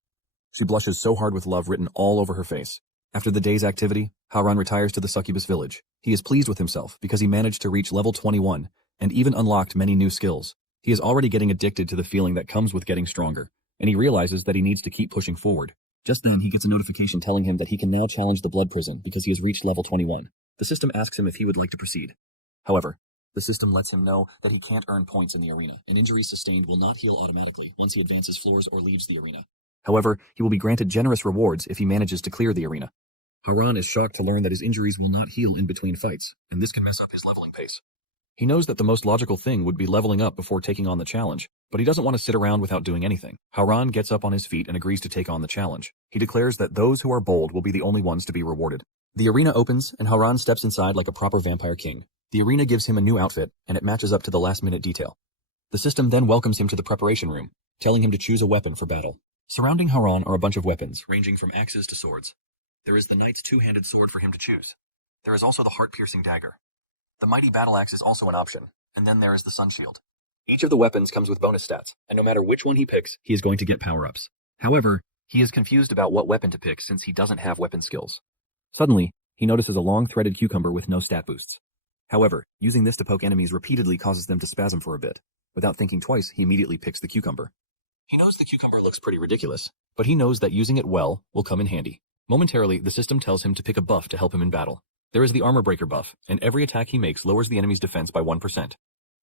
She blushes so hard with love written all over her face. After the day's activity, Howran retires to the succubus village. He is pleased with himself because he managed to reach level 21 and even unlocked many new skills. He is already getting addicted to the feeling that comes with getting stronger, and he realizes that he needs to keep pushing forward. Just then, he gets a notification telling him that he can now challenge the blood prison because he has reached level 21. The system asks him if he would like to proceed. However, the system lets him know that he can't earn points in the arena, and injuries sustained will not heal automatically once he advances floors or leaves the arena. However, he will be granted generous rewards if he manages to clear the arena. Howran is shocked to learn that his injuries will not heal in between fights, and this can mess up his leveling pace. He knows that the most logical thing would be leveling up before taking on the challenge, but he doesn't want to sit around without doing anything. Howran gets up on his feet and agrees to take on the challenge. He declares that those who are bold will be the only ones to be rewarded. The arena opens, and Howran steps inside like a proper vampire king. The arena gives him a new outfit, and it matches up to the last-minute detail. The system then welcomes him to the preparation room, telling him to choose a weapon for battle. Surrounding Howran are a bunch of weapons, ranging from axes to swords. There is the knight's two-handed sword for him to choose. There is also the heart-piercing dagger. The mighty battle axe is also an option, and then there is the sun shield. Each of the weapons comes with bonus stats, and no matter which one he picks, he is going to get power-ups. However, he is confused about what weapon to pick since he doesn't have weapon skills. Suddenly, he notices a long threaded cucumber with no stat boosts. However, using this to poke enemies repeatedly causes them to spasm for a bit. Without thinking twice, he immediately picks the cucumber. He knows the cucumber looks pretty ridiculous, but he knows that using it well will come in handy. Momentarily, the system tells him to pick a buff to help him in battle. There is the armor breaker buff, and every attack he makes lowers the enemy's defense by 1%.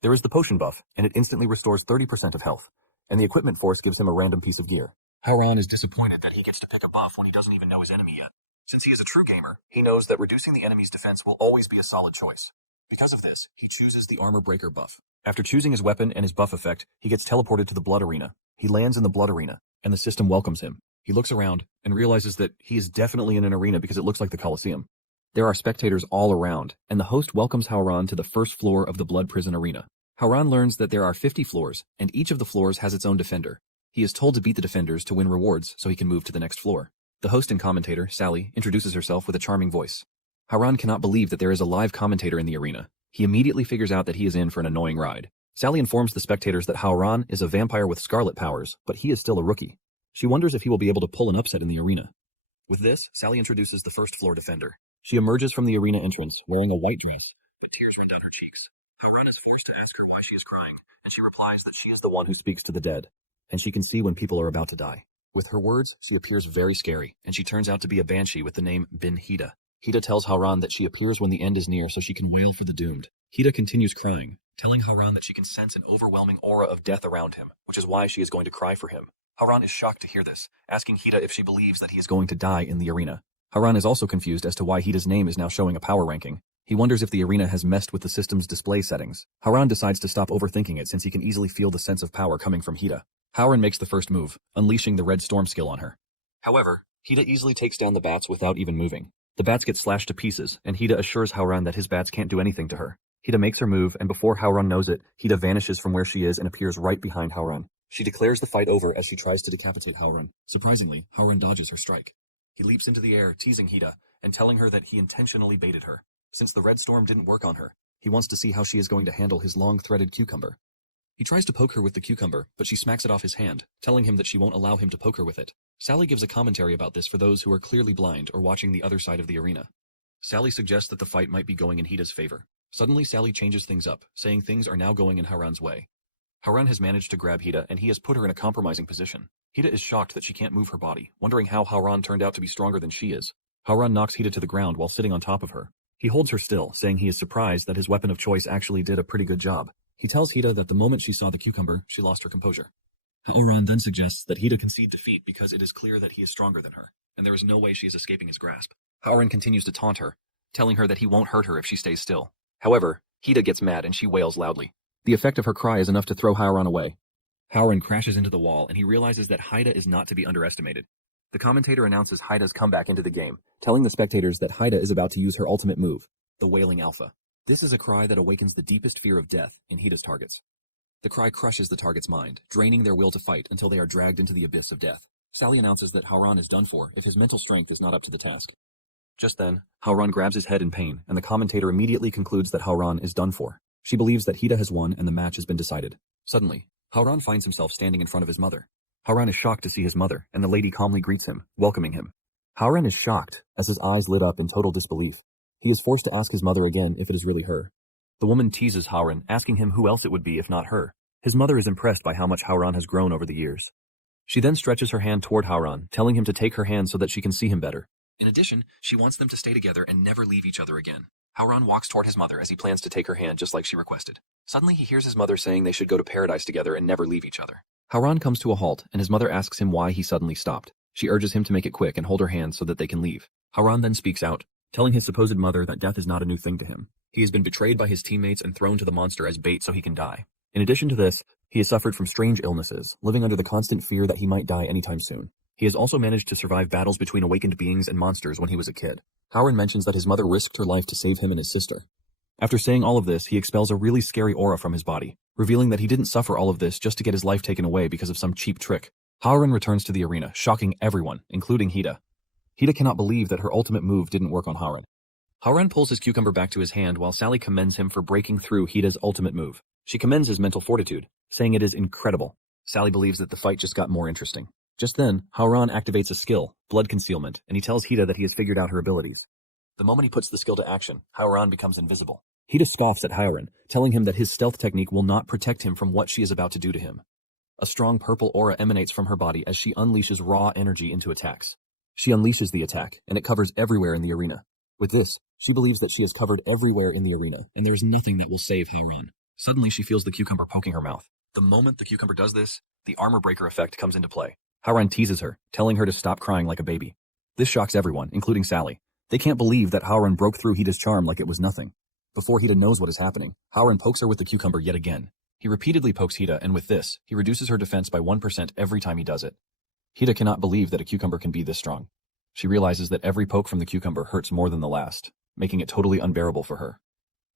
There is the potion buff, and it instantly restores 30% of health, and the equipment force gives him a random piece of gear. Howran is disappointed that he gets to pick a buff when he doesn't even know his enemy yet. Since he is a true gamer, he knows that reducing the enemy's defense will always be a solid choice. Because of this, he chooses the armor breaker buff. After choosing his weapon and his buff effect, he gets teleported to the blood arena. He lands in the blood arena, and the system welcomes him. He looks around and realizes that he is definitely in an arena because it looks like the Colosseum. There are spectators all around, and the host welcomes Howran to the first floor of the blood prison arena. Howran learns that there are 50 floors, and each of the floors has its own defender. He is told to beat the defenders to win rewards so he can move to the next floor. The host and commentator, Sally, introduces herself with a charming voice. Howran cannot believe that there is a live commentator in the arena. He immediately figures out that he is in for an annoying ride. Sally informs the spectators that Howran is a vampire with scarlet powers, but he is still a rookie. She wonders if he will be able to pull an upset in the arena. With this, Sally introduces the first floor defender. She emerges from the arena entrance wearing a white dress, but tears run down her cheeks. Howran is forced to ask her why she is crying, and she replies that she is the one who speaks to the dead, and she can see when people are about to die. With her words, she appears very scary, and she turns out to be a banshee with the name Bin Hida. Hida tells Howran that she appears when the end is near so she can wail for the doomed. Hida continues crying, telling Howran that she can sense an overwhelming aura of death around him, which is why she is going to cry for him. Howran is shocked to hear this, asking Hida if she believes that he is going to die in the arena. Howran is also confused as to why Hida's name is now showing a power ranking. He wonders if the arena has messed with the system's display settings. Howran decides to stop overthinking it since he can easily feel the sense of power coming from Hida. Howran makes the first move, unleashing the red storm skill on her. However, Hida easily takes down the bats without even moving. The bats get slashed to pieces, and Hida assures Howran that his bats can't do anything to her. Hida makes her move, and before Howran knows it, Hida vanishes from where she is and appears right behind Howran. She declares the fight over as she tries to decapitate Howran. Surprisingly, Howran dodges her strike. He leaps into the air, teasing Hida, and telling her that he intentionally baited her. Since the red storm didn't work on her, he wants to see how she is going to handle his long-threaded cucumber. He tries to poke her with the cucumber, but she smacks it off his hand, telling him that she won't allow him to poke her with it. Sally gives a commentary about this for those who are clearly blind or watching the other side of the arena. Sally suggests that the fight might be going in Hida's favor. Suddenly, Sally changes things up, saying things are now going in Howran's way. Howran has managed to grab Hida, and he has put her in a compromising position. Hida is shocked that she can't move her body, wondering how Howran turned out to be stronger than she is. Howran knocks Hida to the ground while sitting on top of her. He holds her still, saying he is surprised that his weapon of choice actually did a pretty good job. He tells Hida that the moment she saw the cucumber, she lost her composure. Howran then suggests that Hida concede defeat because it is clear that he is stronger than her, and there is no way she is escaping his grasp. Howran continues to taunt her, telling her that he won't hurt her if she stays still. However, Hida gets mad and she wails loudly. The effect of her cry is enough to throw Howran away. Howran crashes into the wall and he realizes that Hida is not to be underestimated. The commentator announces Hida's comeback into the game, telling the spectators that Hida is about to use her ultimate move, the Wailing Alpha. This is a cry that awakens the deepest fear of death in Hida's targets. The cry crushes the target's mind, draining their will to fight until they are dragged into the abyss of death. Sally announces that Howran is done for if his mental strength is not up to the task. Just then, Howran grabs his head in pain, and the commentator immediately concludes that Howran is done for. She believes that Hida has won and the match has been decided. Suddenly, Howran finds himself standing in front of his mother. Howran is shocked to see his mother, and the lady calmly greets him, welcoming him. Howran is shocked as his eyes lit up in total disbelief. He is forced to ask his mother again if it is really her. The woman teases Howran, asking him who else it would be if not her. His mother is impressed by how much Howran has grown over the years. She then stretches her hand toward Howran, telling him to take her hand so that she can see him better. In addition, she wants them to stay together and never leave each other again. Howran walks toward his mother as he plans to take her hand just like she requested. Suddenly he hears his mother saying they should go to paradise together and never leave each other. Howran comes to a halt, and his mother asks him why he suddenly stopped. She urges him to make it quick and hold her hand so that they can leave. Howran then speaks out, telling his supposed mother that death is not a new thing to him. He has been betrayed by his teammates and thrown to the monster as bait so he can die. In addition to this, he has suffered from strange illnesses, living under the constant fear that he might die anytime soon. He has also managed to survive battles between awakened beings and monsters when he was a kid. Howran mentions that his mother risked her life to save him and his sister. After saying all of this, he expels a really scary aura from his body, revealing that he didn't suffer all of this just to get his life taken away because of some cheap trick. Howran returns to the arena, shocking everyone, including Hida. Hida cannot believe that her ultimate move didn't work on Howran. Howran pulls his cucumber back to his hand while Sally commends him for breaking through Hida's ultimate move. She commends his mental fortitude, saying it is incredible. Sally believes that the fight just got more interesting. Just then, Howran activates a skill, Blood Concealment, and he tells Hida that he has figured out her abilities. The moment he puts the skill to action, Howran becomes invisible. Hida scoffs at Howran, telling him that his stealth technique will not protect him from what she is about to do to him. A strong purple aura emanates from her body as she unleashes raw energy into attacks. She unleashes the attack, and it covers everywhere in the arena. With this, she believes that she has covered everywhere in the arena, and there is nothing that will save Howran. Suddenly, she feels the cucumber poking her mouth. The moment the cucumber does this, the armor breaker effect comes into play. Howran teases her, telling her to stop crying like a baby. This shocks everyone, including Sally. They can't believe that Howran broke through Hida's charm like it was nothing. Before Hida knows what is happening, Howran pokes her with the cucumber yet again. He repeatedly pokes Hida, and with this, he reduces her defense by 1% every time he does it. Hida cannot believe that a cucumber can be this strong. She realizes that every poke from the cucumber hurts more than the last, making it totally unbearable for her.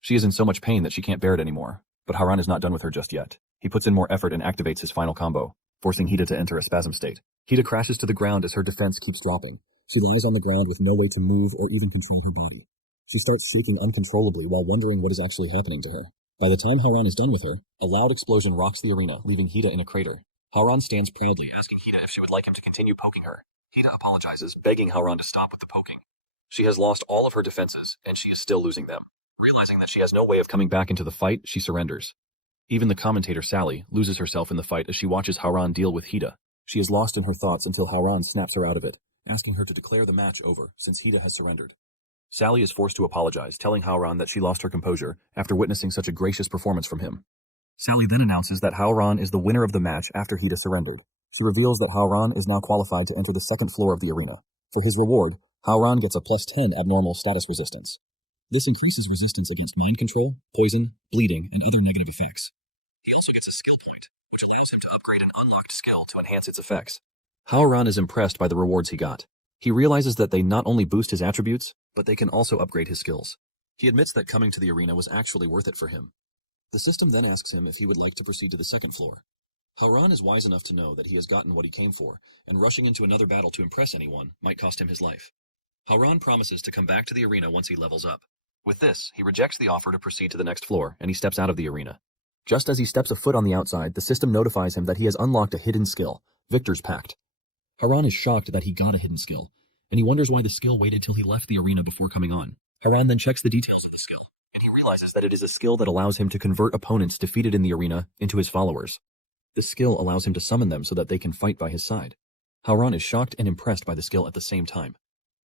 She is in so much pain that she can't bear it anymore, but Howran is not done with her just yet. He puts in more effort and activates his final combo, forcing Hida to enter a spasm state. Hida crashes to the ground as her defense keeps dropping. She lies on the ground with no way to move or even control her body. She starts shaking uncontrollably while wondering what is actually happening to her. By the time Howran is done with her, a loud explosion rocks the arena, leaving Hida in a crater. Howran stands proudly, asking Hida if she would like him to continue poking her. Hida apologizes, begging Howran to stop with the poking. She has lost all of her defenses, and she is still losing them. Realizing that she has no way of coming back into the fight, she surrenders. Even the commentator Sally loses herself in the fight as she watches Howran deal with Hida. She is lost in her thoughts until Howran snaps her out of it, asking her to declare the match over since Hida has surrendered. Sally is forced to apologize, telling Howran that she lost her composure after witnessing such a gracious performance from him. Sally then announces that Howran is the winner of the match after Hida surrendered. She reveals that Howran is now qualified to enter the second floor of the arena. For his reward, Howran gets a +10 abnormal status resistance. This increases resistance against mind control, poison, bleeding, and other negative effects. He also gets a skill point, which allows him to upgrade an unlocked skill to enhance its effects. Howran is impressed by the rewards he got. He realizes that they not only boost his attributes, but they can also upgrade his skills. He admits that coming to the arena was actually worth it for him. The system then asks him if he would like to proceed to the second floor. Howran is wise enough to know that he has gotten what he came for, and rushing into another battle to impress anyone might cost him his life. Howran promises to come back to the arena once he levels up. With this, he rejects the offer to proceed to the next floor, and he steps out of the arena. Just as he steps a foot on the outside, the system notifies him that he has unlocked a hidden skill, Victor's Pact. Howran is shocked that he got a hidden skill, and he wonders why the skill waited till he left the arena before coming on. Howran then checks the details of the skill, and he realizes that it is a skill that allows him to convert opponents defeated in the arena into his followers. This skill allows him to summon them so that they can fight by his side. Howran is shocked and impressed by the skill at the same time.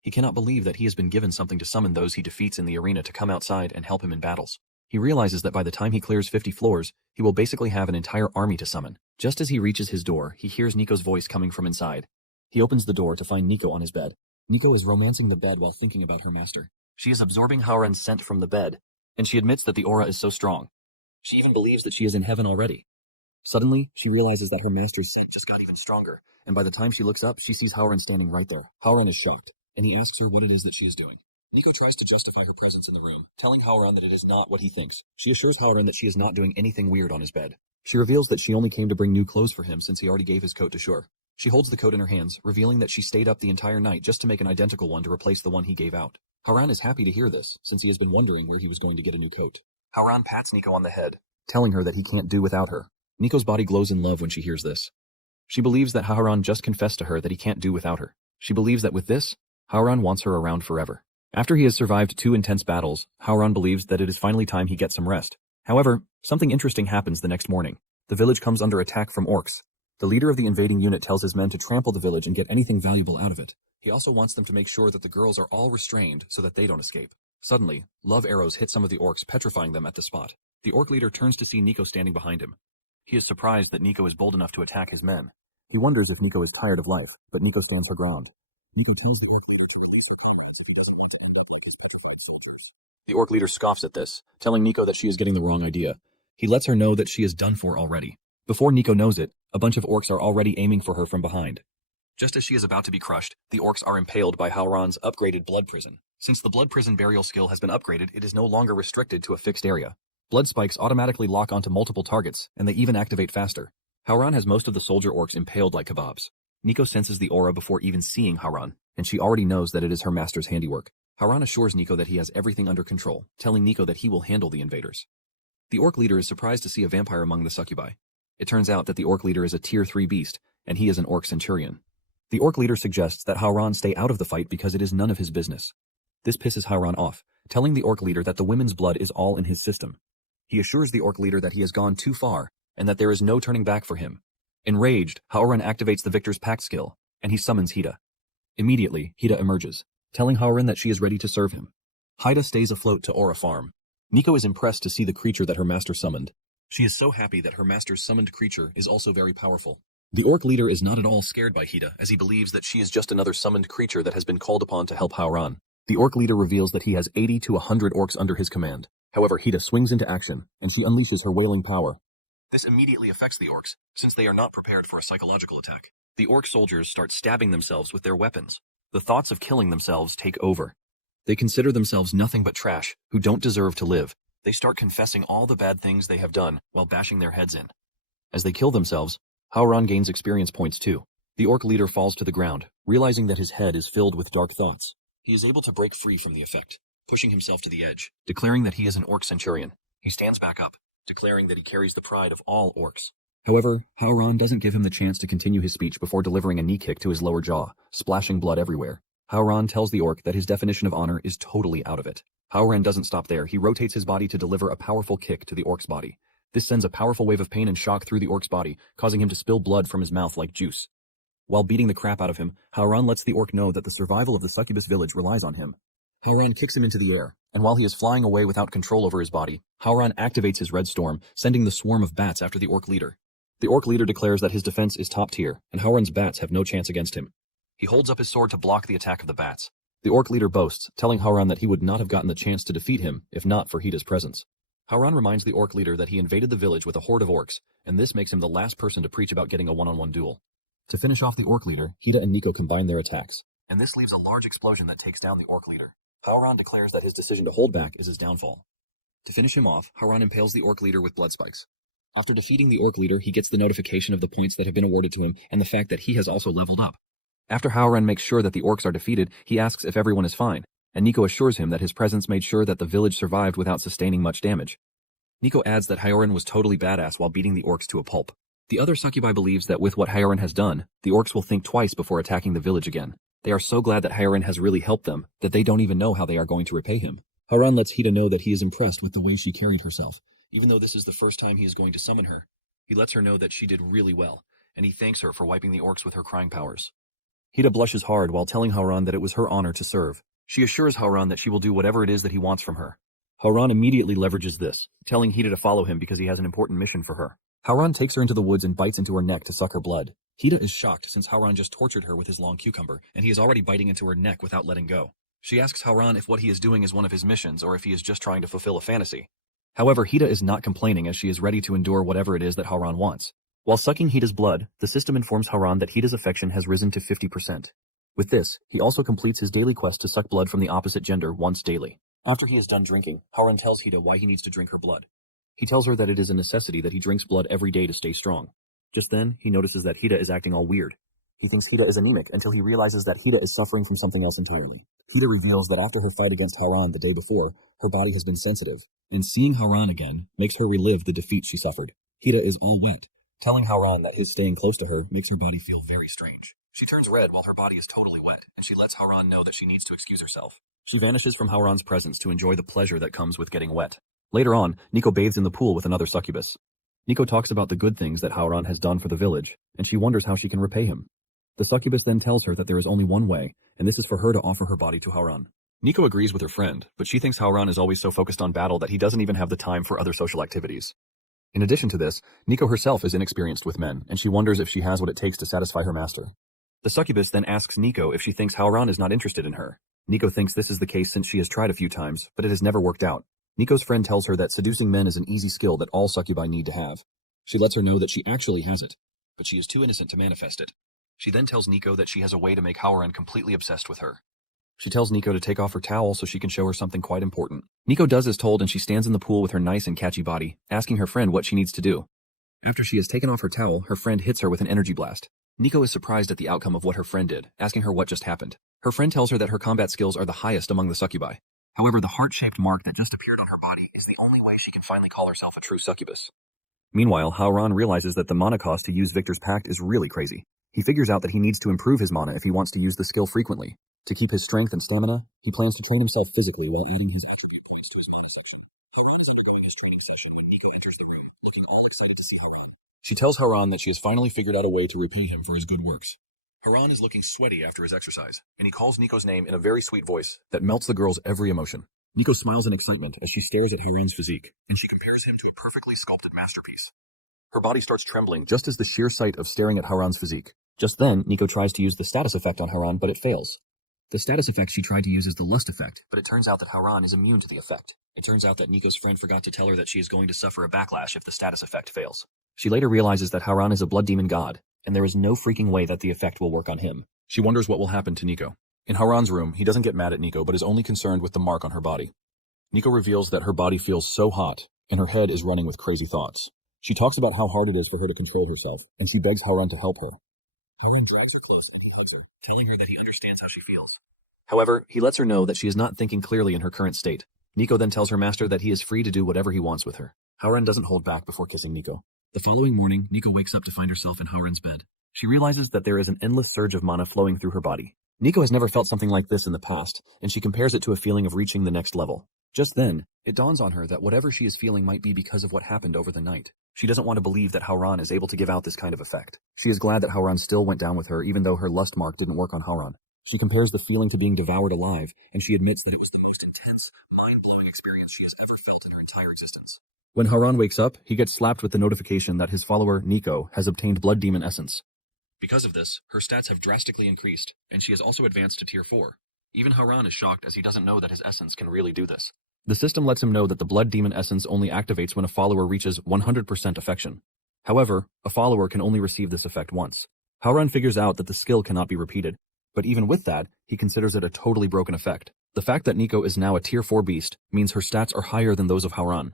He cannot believe that he has been given something to summon those he defeats in the arena to come outside and help him in battles. He realizes that by the time he clears 50 floors, he will basically have an entire army to summon. Just as he reaches his door, he hears Nico's voice coming from inside. He opens the door to find Nico on his bed. Nico is romancing the bed while thinking about her master. She is absorbing Howran's scent from the bed, and she admits that the aura is so strong. She even believes that she is in heaven already. Suddenly, she realizes that her master's scent just got even stronger, and by the time she looks up, she sees Howran standing right there. Howran is shocked, and he asks her what it is that she is doing. Nico tries to justify her presence in the room, telling Howran that it is not what he thinks. She assures Howran that she is not doing anything weird on his bed. She reveals that she only came to bring new clothes for him since he already gave his coat to Shur. She holds the coat in her hands, revealing that she stayed up the entire night just to make an identical one to replace the one he gave out. Howran is happy to hear this, since he has been wondering where he was going to get a new coat. Howran pats Nico on the head, telling her that he can't do without her. Nico's body glows in love when she hears this. She believes that Howran just confessed to her that he can't do without her. She believes that with this, Howran wants her around forever. After he has survived 2 intense battles, Howran believes that it is finally time he gets some rest. However, something interesting happens the next morning. The village comes under attack from orcs. The leader of the invading unit tells his men to trample the village and get anything valuable out of it. He also wants them to make sure that the girls are all restrained so that they don't escape. Suddenly, love arrows hit some of the orcs, petrifying them at the spot. The orc leader turns to see Nico standing behind him. He is surprised that Nico is bold enough to attack his men. He wonders if Nico is tired of life, but Nico stands her ground. Nico tells the orc leader to release her comrades if he doesn't want to end up like his The orc leader scoffs at this, telling Nico that she is getting the wrong idea. He lets her know that she is done for already. Before Nico knows it, a bunch of orcs are already aiming for her from behind. Just as she is about to be crushed, the orcs are impaled by Howran's upgraded blood prison. Since the blood prison burial skill has been upgraded, it is no longer restricted to a fixed area. Blood spikes automatically lock onto multiple targets, and they even activate faster. Howran has most of the soldier orcs impaled like kebabs. Nico senses the aura before even seeing Howran, and she already knows that it is her master's handiwork. Howran assures Nico that he has everything under control, telling Nico that he will handle the invaders. The orc leader is surprised to see a vampire among the succubi. It turns out that the orc leader is a tier 3 beast, and he is an orc centurion. The orc leader suggests that Howran stay out of the fight because it is none of his business. This pisses Howran off, telling the orc leader that the women's blood is all in his system. He assures the orc leader that he has gone too far, and that there is no turning back for him. Enraged, Howran activates the Victor's Pact skill, and he summons Hida. Immediately, Hida emerges, telling Howran that she is ready to serve him. Hida stays afloat to Aura Farm. Nico is impressed to see the creature that her master summoned. She is so happy that her master's summoned creature is also very powerful. The orc leader is not at all scared by Hida, as he believes that she is just another summoned creature that has been called upon to help Howran. The orc leader reveals that he has 80 to 100 orcs under his command. However, Hida swings into action, and she unleashes her wailing power. This immediately affects the orcs, since they are not prepared for a psychological attack. The orc soldiers start stabbing themselves with their weapons. The thoughts of killing themselves take over. They consider themselves nothing but trash, who don't deserve to live. They start confessing all the bad things they have done, while bashing their heads in. As they kill themselves, Howran gains experience points too. The orc leader falls to the ground, realizing that his head is filled with dark thoughts. He is able to break free from the effect, pushing himself to the edge, declaring that he is an orc centurion. He stands back up, declaring that he carries the pride of all orcs. However, Howran doesn't give him the chance to continue his speech before delivering a knee kick to his lower jaw, splashing blood everywhere. Howran tells the orc that his definition of honor is totally out of it. Howran doesn't stop there. He rotates his body to deliver a powerful kick to the orc's body. This sends a powerful wave of pain and shock through the orc's body, causing him to spill blood from his mouth like juice. While beating the crap out of him, Howran lets the orc know that the survival of the succubus village relies on him. Howran kicks him into the air, and while he is flying away without control over his body, Howran activates his red storm, sending the swarm of bats after the orc leader. The orc leader declares that his defense is top tier, and Howran's bats have no chance against him. He holds up his sword to block the attack of the bats. The orc leader boasts, telling Howran that he would not have gotten the chance to defeat him if not for Hida's presence. Howran reminds the orc leader that he invaded the village with a horde of orcs, and this makes him the last person to preach about getting a one-on-one duel. To finish off the orc leader, Hida and Nico combine their attacks, and this leaves a large explosion that takes down the orc leader. Howran declares that his decision to hold back is his downfall. To finish him off, Howran impales the orc leader with blood spikes. After defeating the orc leader, he gets the notification of the points that have been awarded to him and the fact that he has also leveled up. After Howran makes sure that the orcs are defeated, he asks if everyone is fine, and Nico assures him that his presence made sure that the village survived without sustaining much damage. Nico adds that Howran was totally badass while beating the orcs to a pulp. The other succubi believes that with what Howran has done, the orcs will think twice before attacking the village again. They are so glad that Howran has really helped them that they don't even know how they are going to repay him. Howran lets Hida know that he is impressed with the way she carried herself, even though this is the first time he is going to summon her. He lets her know that she did really well, and he thanks her for wiping the orcs with her crying powers. Hida blushes hard while telling Howran that it was her honor to serve. She assures Howran that she will do whatever it is that he wants from her. Howran immediately leverages this, telling Hida to follow him because he has an important mission for her. Howran takes her into the woods and bites into her neck to suck her blood. Hida is shocked since Howran just tortured her with his long cucumber, and he is already biting into her neck without letting go. She asks Howran if what he is doing is one of his missions or if he is just trying to fulfill a fantasy. However, Hida is not complaining as she is ready to endure whatever it is that Howran wants. While sucking Hida's blood, the system informs Howran that Hida's affection has risen to 50%. With this, he also completes his daily quest to suck blood from the opposite gender once daily. After he is done drinking, Howran tells Hida why he needs to drink her blood. He tells her that it is a necessity that he drinks blood every day to stay strong. Just then, he notices that Hida is acting all weird. He thinks Hida is anemic until he realizes that Hida is suffering from something else entirely. Hida reveals that after her fight against Howran the day before, her body has been sensitive, and seeing Howran again makes her relive the defeat she suffered. Hida is all wet, telling Howran that his staying close to her makes her body feel very strange. She turns red while her body is totally wet, and she lets Howran know that she needs to excuse herself. She vanishes from Howran's presence to enjoy the pleasure that comes with getting wet. Later on, Nico bathes in the pool with another succubus. Nico talks about the good things that Howran has done for the village, and she wonders how she can repay him. The succubus then tells her that there is only one way, and this is for her to offer her body to Howran. Nico agrees with her friend, but she thinks Howran is always so focused on battle that he doesn't even have the time for other social activities. In addition to this, Nico herself is inexperienced with men, and she wonders if she has what it takes to satisfy her master. The succubus then asks Nico if she thinks Howran is not interested in her. Nico thinks this is the case since she has tried a few times, but it has never worked out. Nico's friend tells her that seducing men is an easy skill that all succubi need to have. She lets her know that she actually has it, but she is too innocent to manifest it. She then tells Nico that she has a way to make Howran completely obsessed with her. She tells Nico to take off her towel so she can show her something quite important. Nico does as told and she stands in the pool with her nice and catchy body, asking her friend what she needs to do. After she has taken off her towel, her friend hits her with an energy blast. Nico is surprised at the outcome of what her friend did, asking her what just happened. Her friend tells her that her combat skills are the highest among the succubi. However, the heart-shaped mark that just appeared on her body is the only way she can finally call herself a true succubus. Meanwhile, Howran realizes that the mana cost to use Victor's Pact is really crazy. He figures out that he needs to improve his mana if he wants to use the skill frequently. To keep his strength and stamina, he plans to train himself physically while adding his attribute points to his mana section. Howran is undergoing his training session when Nico enters the room, looking all excited to see Howran. She tells Howran that she has finally figured out a way to repay him for his good works. Howran is looking sweaty after his exercise, and he calls Nico's name in a very sweet voice that melts the girl's every emotion. Nico smiles in excitement as she stares at Howran's physique, and she compares him to a perfectly sculpted masterpiece. Her body starts trembling just as the sheer sight of staring at Howran's physique. Just then, Nico tries to use the status effect on Howran, but it fails. The status effect she tried to use is the lust effect, but it turns out that Howran is immune to the effect. It turns out that Nico's friend forgot to tell her that she is going to suffer a backlash if the status effect fails. She later realizes that Howran is a blood demon god, and there is no freaking way that the effect will work on him. She wonders what will happen to Nico. In Howran's room, he doesn't get mad at Nico, but is only concerned with the mark on her body. Nico reveals that her body feels so hot, and her head is running with crazy thoughts. She talks about how hard it is for her to control herself, and she begs Howran to help her. Howran drags her close and he hugs her, telling her that he understands how she feels. However, he lets her know that she is not thinking clearly in her current state. Nico then tells her master that he is free to do whatever he wants with her. Howran doesn't hold back before kissing Nico. The following morning, Nico wakes up to find herself in Howran's bed. She realizes that there is an endless surge of mana flowing through her body. Nico has never felt something like this in the past, and she compares it to a feeling of reaching the next level. Just then, it dawns on her that whatever she is feeling might be because of what happened over the night. She doesn't want to believe that Howran is able to give out this kind of effect. She is glad that Howran still went down with her even though her lust mark didn't work on Howran. She compares the feeling to being devoured alive, and she admits that it was the most intense, mind-blowing experience she has ever felt in her entire existence. When Howran wakes up, he gets slapped with the notification that his follower, Nico, has obtained Blood Demon Essence. Because of this, her stats have drastically increased, and she has also advanced to Tier 4. Even Howran is shocked as he doesn't know that his essence can really do this. The system lets him know that the Blood Demon Essence only activates when a follower reaches 100% affection. However, a follower can only receive this effect once. Howran figures out that the skill cannot be repeated, but even with that, he considers it a totally broken effect. The fact that Nico is now a Tier 4 beast means her stats are higher than those of Howran.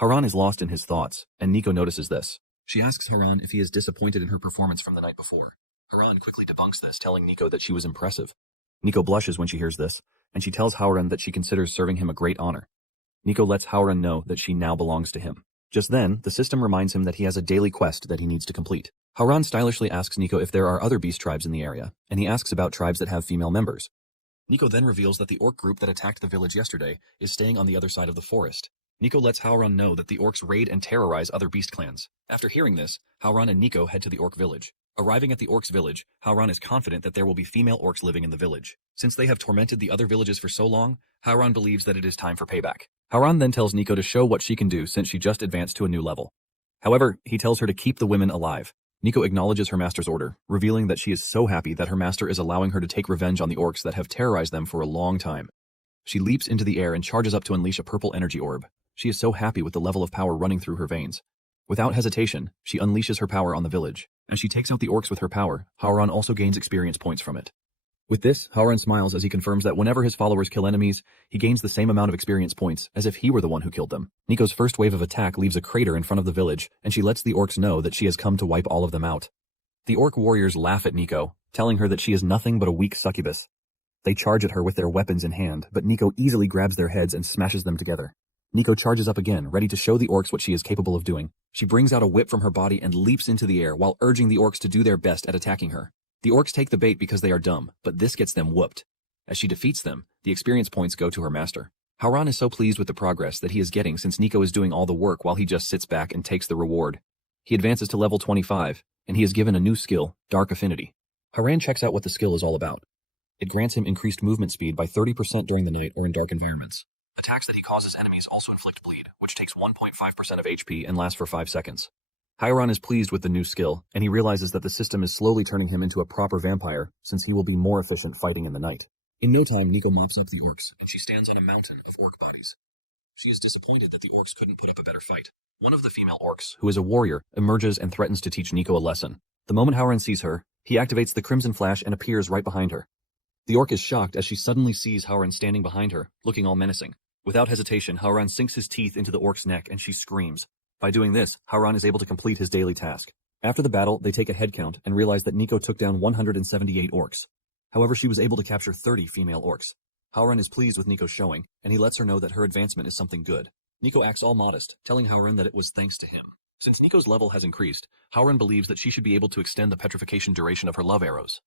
Howran is lost in his thoughts, and Nico notices this. She asks Howran if he is disappointed in her performance from the night before. Howran quickly debunks this, telling Nico that she was impressive. Nico blushes when she hears this, and she tells Howran that she considers serving him a great honor. Nico lets Howran know that she now belongs to him. Just then, the system reminds him that he has a daily quest that he needs to complete. Howran stylishly asks Nico if there are other beast tribes in the area, and he asks about tribes that have female members. Nico then reveals that the orc group that attacked the village yesterday is staying on the other side of the forest. Nico lets Howran know that the orcs raid and terrorize other beast clans. After hearing this, Howran and Nico head to the orc village. Arriving at the orcs' village, Howran is confident that there will be female orcs living in the village. Since they have tormented the other villages for so long, Howran believes that it is time for payback. Howran then tells Nico to show what she can do since she just advanced to a new level. However, he tells her to keep the women alive. Nico acknowledges her master's order, revealing that she is so happy that her master is allowing her to take revenge on the orcs that have terrorized them for a long time. She leaps into the air and charges up to unleash a purple energy orb. She is so happy with the level of power running through her veins. Without hesitation, she unleashes her power on the village. As she takes out the orcs with her power, Howran also gains experience points from it. With this, Howran smiles as he confirms that whenever his followers kill enemies, he gains the same amount of experience points as if he were the one who killed them. Nico's first wave of attack leaves a crater in front of the village, and she lets the orcs know that she has come to wipe all of them out. The orc warriors laugh at Nico, telling her that she is nothing but a weak succubus. They charge at her with their weapons in hand, but Nico easily grabs their heads and smashes them together. Nico charges up again, ready to show the orcs what she is capable of doing. She brings out a whip from her body and leaps into the air while urging the orcs to do their best at attacking her. The orcs take the bait because they are dumb, but this gets them whooped. As she defeats them, the experience points go to her master. Howran is so pleased with the progress that he is getting since Nico is doing all the work while he just sits back and takes the reward. He advances to level 25, and he is given a new skill, Dark Affinity. Howran checks out what the skill is all about. It grants him increased movement speed by 30% during the night or in dark environments. Attacks that he causes enemies also inflict bleed, which takes 1.5% of HP and lasts for 5 seconds. Howran is pleased with the new skill, and he realizes that the system is slowly turning him into a proper vampire, since he will be more efficient fighting in the night. In no time, Nico mops up the orcs, and she stands on a mountain of orc bodies. She is disappointed that the orcs couldn't put up a better fight. One of the female orcs, who is a warrior, emerges and threatens to teach Nico a lesson. The moment Howran sees her, he activates the Crimson Flash and appears right behind her. The orc is shocked as she suddenly sees Howran standing behind her, looking all menacing. Without hesitation, Howran sinks his teeth into the orc's neck and she screams. By doing this, Howran is able to complete his daily task. After the battle, they take a head count and realize that Nico took down 178 orcs. However, she was able to capture 30 female orcs. Howran is pleased with Nico's showing, and he lets her know that her advancement is something good. Nico acts all modest, telling Howran that it was thanks to him. Since Nico's level has increased, Howran believes that she should be able to extend the petrification duration of her love arrows.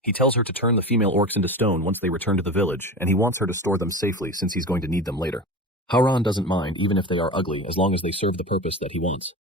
He tells her to turn the female orcs into stone once they return to the village, and he wants her to store them safely since he's going to need them later. Howran doesn't mind even if they are ugly as long as they serve the purpose that he wants.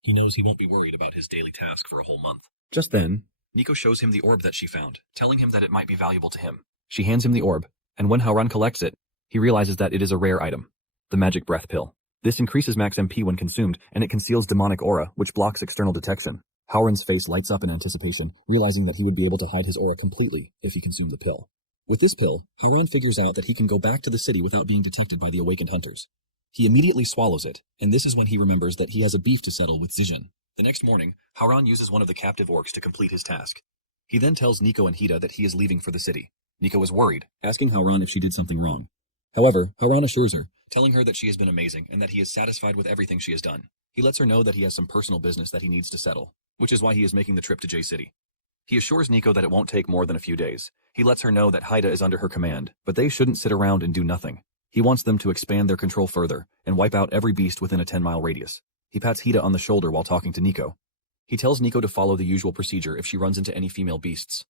He knows he won't be worried about his daily task for a whole month. Just then, Nico shows him the orb that she found, telling him that it might be valuable to him. She hands him the orb, and when Howran collects it, he realizes that it is a rare item, the magic breath pill. This increases max MP when consumed, and it conceals demonic aura, which blocks external detection. Howran's face lights up in anticipation, realizing that he would be able to hide his aura completely if he consumed the pill. With this pill, Howran figures out that he can go back to the city without being detected by the awakened hunters. He immediately swallows it, and this is when he remembers that he has a beef to settle with Zijin. The next morning, Howran uses one of the captive orcs to complete his task. He then tells Nico and Hida that he is leaving for the city. Nico is worried, asking Howran if she did something wrong. However, Howran assures her, telling her that she has been amazing and that he is satisfied with everything she has done. He lets her know that he has some personal business that he needs to settle, which is why he is making the trip to J City. He assures Nico that it won't take more than a few days. He lets her know that Hida is under her command, but they shouldn't sit around and do nothing. He wants them to expand their control further and wipe out every beast within a 10-mile radius. He pats Hida on the shoulder while talking to Nico. He tells Nico to follow the usual procedure if she runs into any female beasts.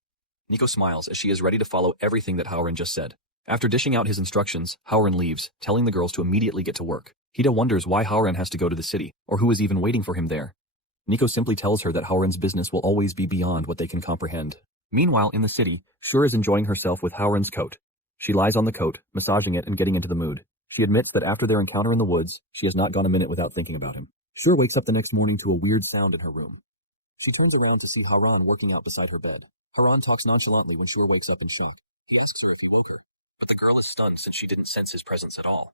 Nico smiles as she is ready to follow everything that Howran just said. After dishing out his instructions, Howran leaves, telling the girls to immediately get to work. Hida wonders why Howran has to go to the city, or who is even waiting for him there. Nico simply tells her that Howran's business will always be beyond what they can comprehend. Meanwhile, in the city, Shur is enjoying herself with Howran's coat. She lies on the coat, massaging it and getting into the mood. She admits that after their encounter in the woods, she has not gone a minute without thinking about him. Shur wakes up the next morning to a weird sound in her room. She turns around to see Howran working out beside her bed. Howran talks nonchalantly when Shur wakes up in shock. He asks her if he woke her, but the girl is stunned since she didn't sense his presence at all.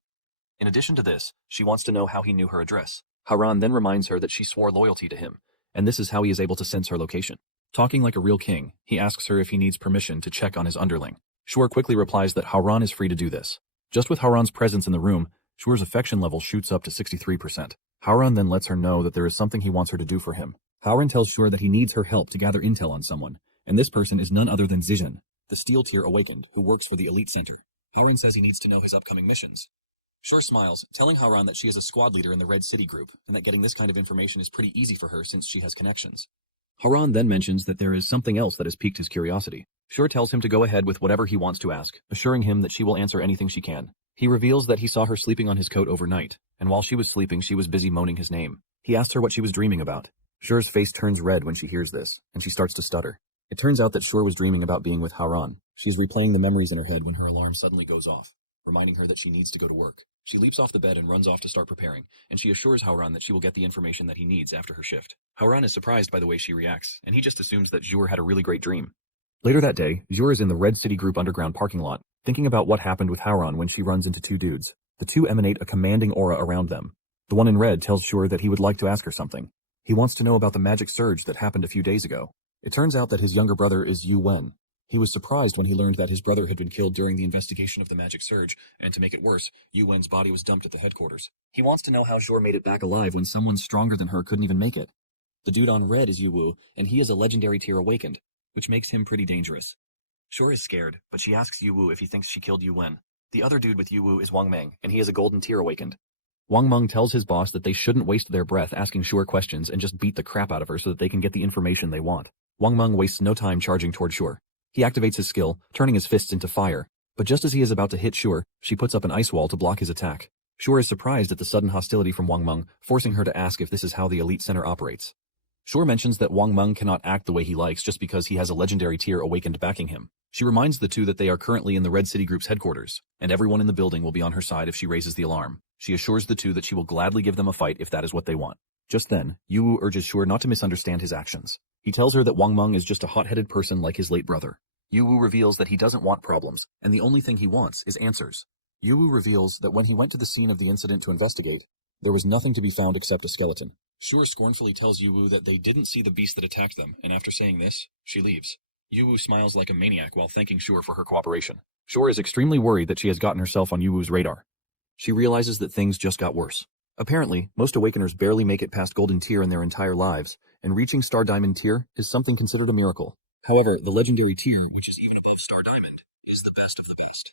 In addition to this, she wants to know how he knew her address. Howran then reminds her that she swore loyalty to him, and this is how he is able to sense her location. Talking like a real king, he asks her if he needs permission to check on his underling. Shur quickly replies that Howran is free to do this. Just with Howran's presence in the room, Shur's affection level shoots up to 63%. Howran then lets her know that there is something he wants her to do for him. Howran tells Shur that he needs her help to gather intel on someone, and this person is none other than Zijin, the Steel Tier Awakened, who works for the Elite Center. Howran says he needs to know his upcoming missions. Shur smiles, telling Howran that she is a squad leader in the Red City group, and that getting this kind of information is pretty easy for her since she has connections. Howran then mentions that there is something else that has piqued his curiosity. Shur tells him to go ahead with whatever he wants to ask, assuring him that she will answer anything she can. He reveals that he saw her sleeping on his coat overnight, and while she was sleeping she was busy moaning his name. He asks her what she was dreaming about. Shur's face turns red when she hears this, and she starts to stutter. It turns out that Shur was dreaming about being with Howran. She is replaying the memories in her head when her alarm suddenly goes off, reminding her that she needs to go to work. She leaps off the bed and runs off to start preparing, and she assures Howran that she will get the information that he needs after her shift. Howran is surprised by the way she reacts, and he just assumes that Zhur had a really great dream. Later that day, Zhur is in the Red City Group underground parking lot, thinking about what happened with Howran when she runs into two dudes. The two emanate a commanding aura around them. The one in red tells Zhur that he would like to ask her something. He wants to know about the magic surge that happened a few days ago. It turns out that his younger brother is Yu Wen. He was surprised when he learned that his brother had been killed during the investigation of the magic surge, and to make it worse, Yu Wen's body was dumped at the headquarters. He wants to know how Zhur made it back alive when someone stronger than her couldn't even make it. The dude on red is Yu Wu, and he is a legendary tier awakened, which makes him pretty dangerous. Zhur is scared, but she asks Yu Wu if he thinks she killed Yu Wen. The other dude with Yu Wu is Wang Meng, and he is a golden tier awakened. Wang Meng tells his boss that they shouldn't waste their breath asking Zhur questions and just beat the crap out of her so that they can get the information they want. Wang Meng wastes no time charging toward Zhur. He activates his skill, turning his fists into fire, but just as he is about to hit Zhur, she puts up an ice wall to block his attack. Zhur is surprised at the sudden hostility from Wang Meng, forcing her to ask if this is how the Elite Center operates. Zhur mentions that Wang Meng cannot act the way he likes just because he has a legendary tier awakened backing him. She reminds the two that they are currently in the Red City Group's headquarters, and everyone in the building will be on her side if she raises the alarm. She assures the two that she will gladly give them a fight if that is what they want. Just then, Yu Wu urges Zhur not to misunderstand his actions. He tells her that Wang Meng is just a hot-headed person like his late brother. Yu-woo reveals that he doesn't want problems, and the only thing he wants is answers. Yu-woo reveals that when he went to the scene of the incident to investigate, there was nothing to be found except a skeleton. Shure scornfully tells Yu-woo that they didn't see the beast that attacked them, and after saying this, she leaves. Yu-woo smiles like a maniac while thanking Shure for her cooperation. Shure is extremely worried that she has gotten herself on Yu-woo's radar. She realizes that things just got worse. Apparently, most Awakeners barely make it past Golden Tier in their entire lives, and reaching Star Diamond Tier is something considered a miracle. However, the Legendary Tier, which is even above Star Diamond, is the best of the best.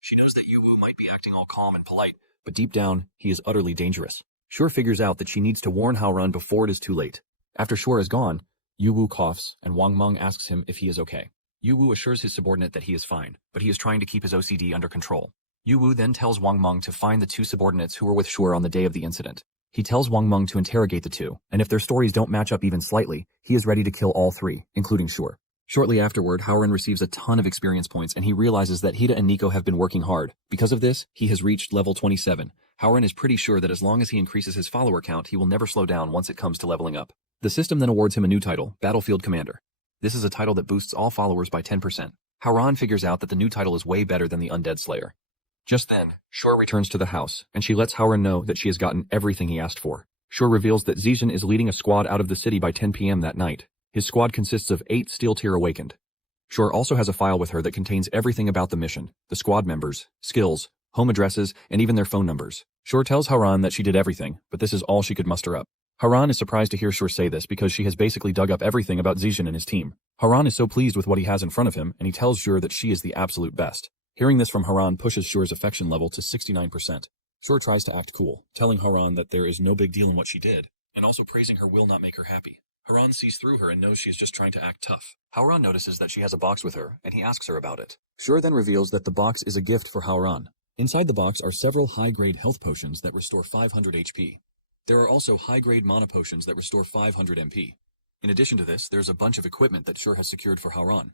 She knows that Yu-woo might be acting all calm and polite, but deep down, he is utterly dangerous. Shure figures out that she needs to warn Haoran before it is too late. After Shure is gone, Yu-woo coughs, and Wang Meng asks him if he is okay. Yu-woo assures his subordinate that he is fine, but he is trying to keep his OCD under control. Yu-woo then tells Wang Meng to find the two subordinates who were with Shure on the day of the incident. He tells Wang Meng to interrogate the two, and if their stories don't match up even slightly, he is ready to kill all three, including Shure. Shortly afterward, Haoran receives a ton of experience points, and he realizes that Hida and Nico have been working hard. Because of this, he has reached level 27. Haoran is pretty sure that as long as he increases his follower count, he will never slow down once it comes to leveling up. The system then awards him a new title, Battlefield Commander. This is a title that boosts all followers by 10%. Haoran figures out that the new title is way better than the Undead Slayer. Just then, Shure returns to the house, and she lets Haoran know that she has gotten everything he asked for. Shure reveals that Zijin is leading a squad out of the city by 10 p.m. that night. His squad consists of 8 Steel Tier Awakened. Shure also has a file with her that contains everything about the mission, the squad members, skills, home addresses, and even their phone numbers. Shure tells Haoran that she did everything, but this is all she could muster up. Haoran is surprised to hear Shure say this because she has basically dug up everything about Zijin and his team. Haoran is so pleased with what he has in front of him, and he tells Shure that she is the absolute best. Hearing this from Haoran pushes Shure's affection level to 69%. Shure tries to act cool, telling Haoran that there is no big deal in what she did, and also praising her will not make her happy. Haoran sees through her and knows she is just trying to act tough. Haoran notices that she has a box with her, and he asks her about it. Shure then reveals that the box is a gift for Haoran. Inside the box are several high-grade health potions that restore 500 HP. There are also high-grade mana potions that restore 500 MP. In addition to this, there's a bunch of equipment that Shure has secured for Haoran.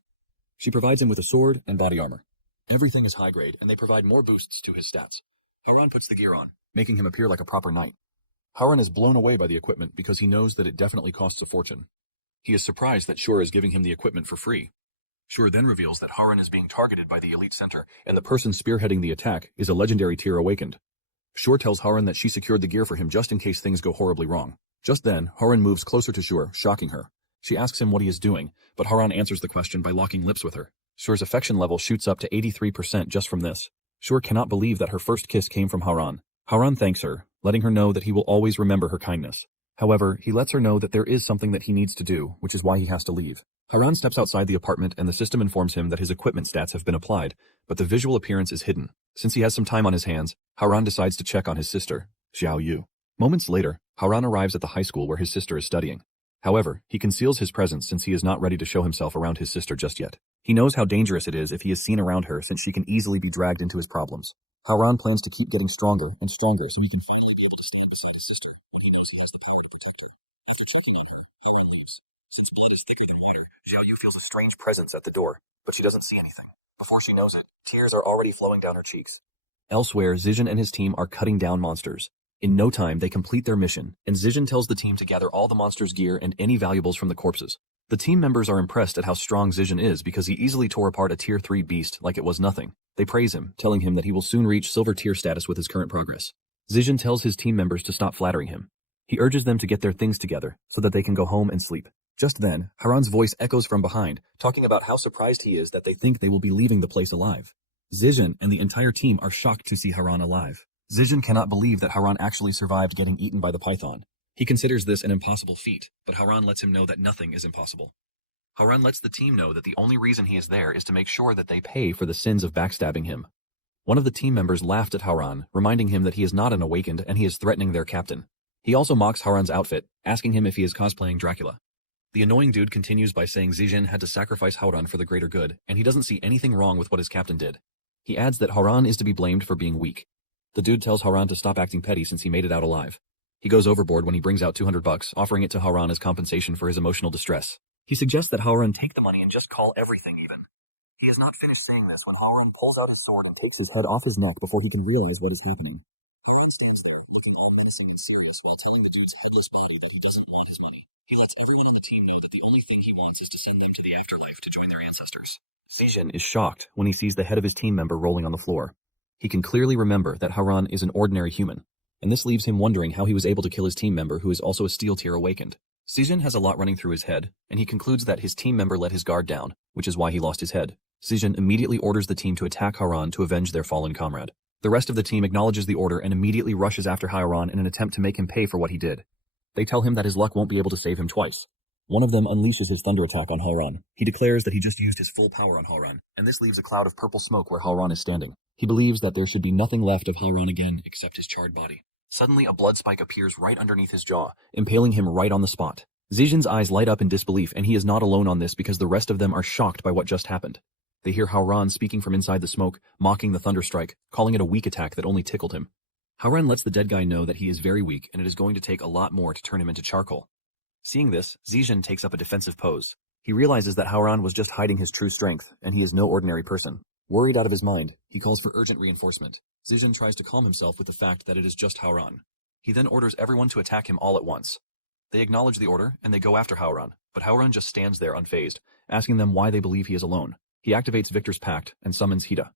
She provides him with a sword and body armor. Everything is high-grade, and they provide more boosts to his stats. Haoran puts the gear on, making him appear like a proper knight. Haoran is blown away by the equipment because he knows that it definitely costs a fortune. He is surprised that Shure is giving him the equipment for free. Shure then reveals that Haoran is being targeted by the Elite Center, and the person spearheading the attack is a Legendary Tier Awakened. Shure tells Haoran that she secured the gear for him just in case things go horribly wrong. Just then, Haoran moves closer to Shure, shocking her. She asks him what he is doing, but Haoran answers the question by locking lips with her. Shure's affection level shoots up to 83% just from this. Shure cannot believe that her first kiss came from Haoran. Haoran thanks her, letting her know that he will always remember her kindness. However, he lets her know that there is something that he needs to do, which is why he has to leave. Haoran steps outside the apartment and the system informs him that his equipment stats have been applied, but the visual appearance is hidden. Since he has some time on his hands, Haoran decides to check on his sister, Xiao Yu. Moments later, Haoran arrives at the high school where his sister is studying. However, he conceals his presence since he is not ready to show himself around his sister just yet. He knows how dangerous it is if he is seen around her since she can easily be dragged into his problems. Haoran plans to keep getting stronger and stronger so he can finally be able to stand beside his sister when he knows he has the power to protect her. After checking on her, Haoran leaves. Since blood is thicker than water, Xiao Yu feels a strange presence at the door, but she doesn't see anything. Before she knows it, tears are already flowing down her cheeks. Elsewhere, Zijin and his team are cutting down monsters. In no time, they complete their mission, and Zijin tells the team to gather all the monsters' gear and any valuables from the corpses. The team members are impressed at how strong Zijin is because he easily tore apart a Tier 3 beast like it was nothing. They praise him, telling him that he will soon reach Silver Tier status with his current progress. Zijin tells his team members to stop flattering him. He urges them to get their things together so that they can go home and sleep. Just then, Haran's voice echoes from behind, talking about how surprised he is that they think they will be leaving the place alive. Zijin and the entire team are shocked to see Haran alive. Zijin cannot believe that Haran actually survived getting eaten by the python. He considers this an impossible feat, but Haran lets him know that nothing is impossible. Haran lets the team know that the only reason he is there is to make sure that they pay for the sins of backstabbing him. One of the team members laughed at Haran, reminding him that he is not an awakened and he is threatening their captain. He also mocks Haran's outfit, asking him if he is cosplaying Dracula. The annoying dude continues by saying Zijin had to sacrifice Haran for the greater good, and he doesn't see anything wrong with what his captain did. He adds that Haran is to be blamed for being weak. The dude tells Haran to stop acting petty since he made it out alive. He goes overboard when he brings out $200, offering it to Haran as compensation for his emotional distress. He suggests that Haran take the money and just call everything even. He has not finished saying this when Haran pulls out his sword and takes his head off his neck before he can realize what is happening. Haran stands there, looking all menacing and serious while telling the dude's headless body that he doesn't want his money. He lets everyone on the team know that the only thing he wants is to send them to the afterlife to join their ancestors. Zijin is shocked when he sees the head of his team member rolling on the floor. He can clearly remember that Haran is an ordinary human, and this leaves him wondering how he was able to kill his team member who is also a steel tier awakened. Zijin has a lot running through his head, and he concludes that his team member let his guard down, which is why he lost his head. Zijin immediately orders the team to attack Haran to avenge their fallen comrade. The rest of the team acknowledges the order and immediately rushes after Haran in an attempt to make him pay for what he did. They tell him that his luck won't be able to save him twice. One of them unleashes his thunder attack on Haran. He declares that he just used his full power on Haran, and this leaves a cloud of purple smoke where Haran is standing. He believes that there should be nothing left of Haran again except his charred body. Suddenly, a blood spike appears right underneath his jaw, impaling him right on the spot. Zijin's eyes light up in disbelief, and he is not alone on this because the rest of them are shocked by what just happened. They hear Haran speaking from inside the smoke, mocking the thunder strike, calling it a weak attack that only tickled him. Haran lets the dead guy know that he is very weak and it is going to take a lot more to turn him into charcoal. Seeing this, Zijin takes up a defensive pose. He realizes that Haran was just hiding his true strength, and he is no ordinary person. Worried out of his mind, he calls for urgent reinforcement. Zijin tries to calm himself with the fact that it is just Haran. He then orders everyone to attack him all at once. They acknowledge the order, and they go after Haran, but Haran just stands there unfazed, asking them why they believe he is alone. He activates Victor's Pact and summons Hida.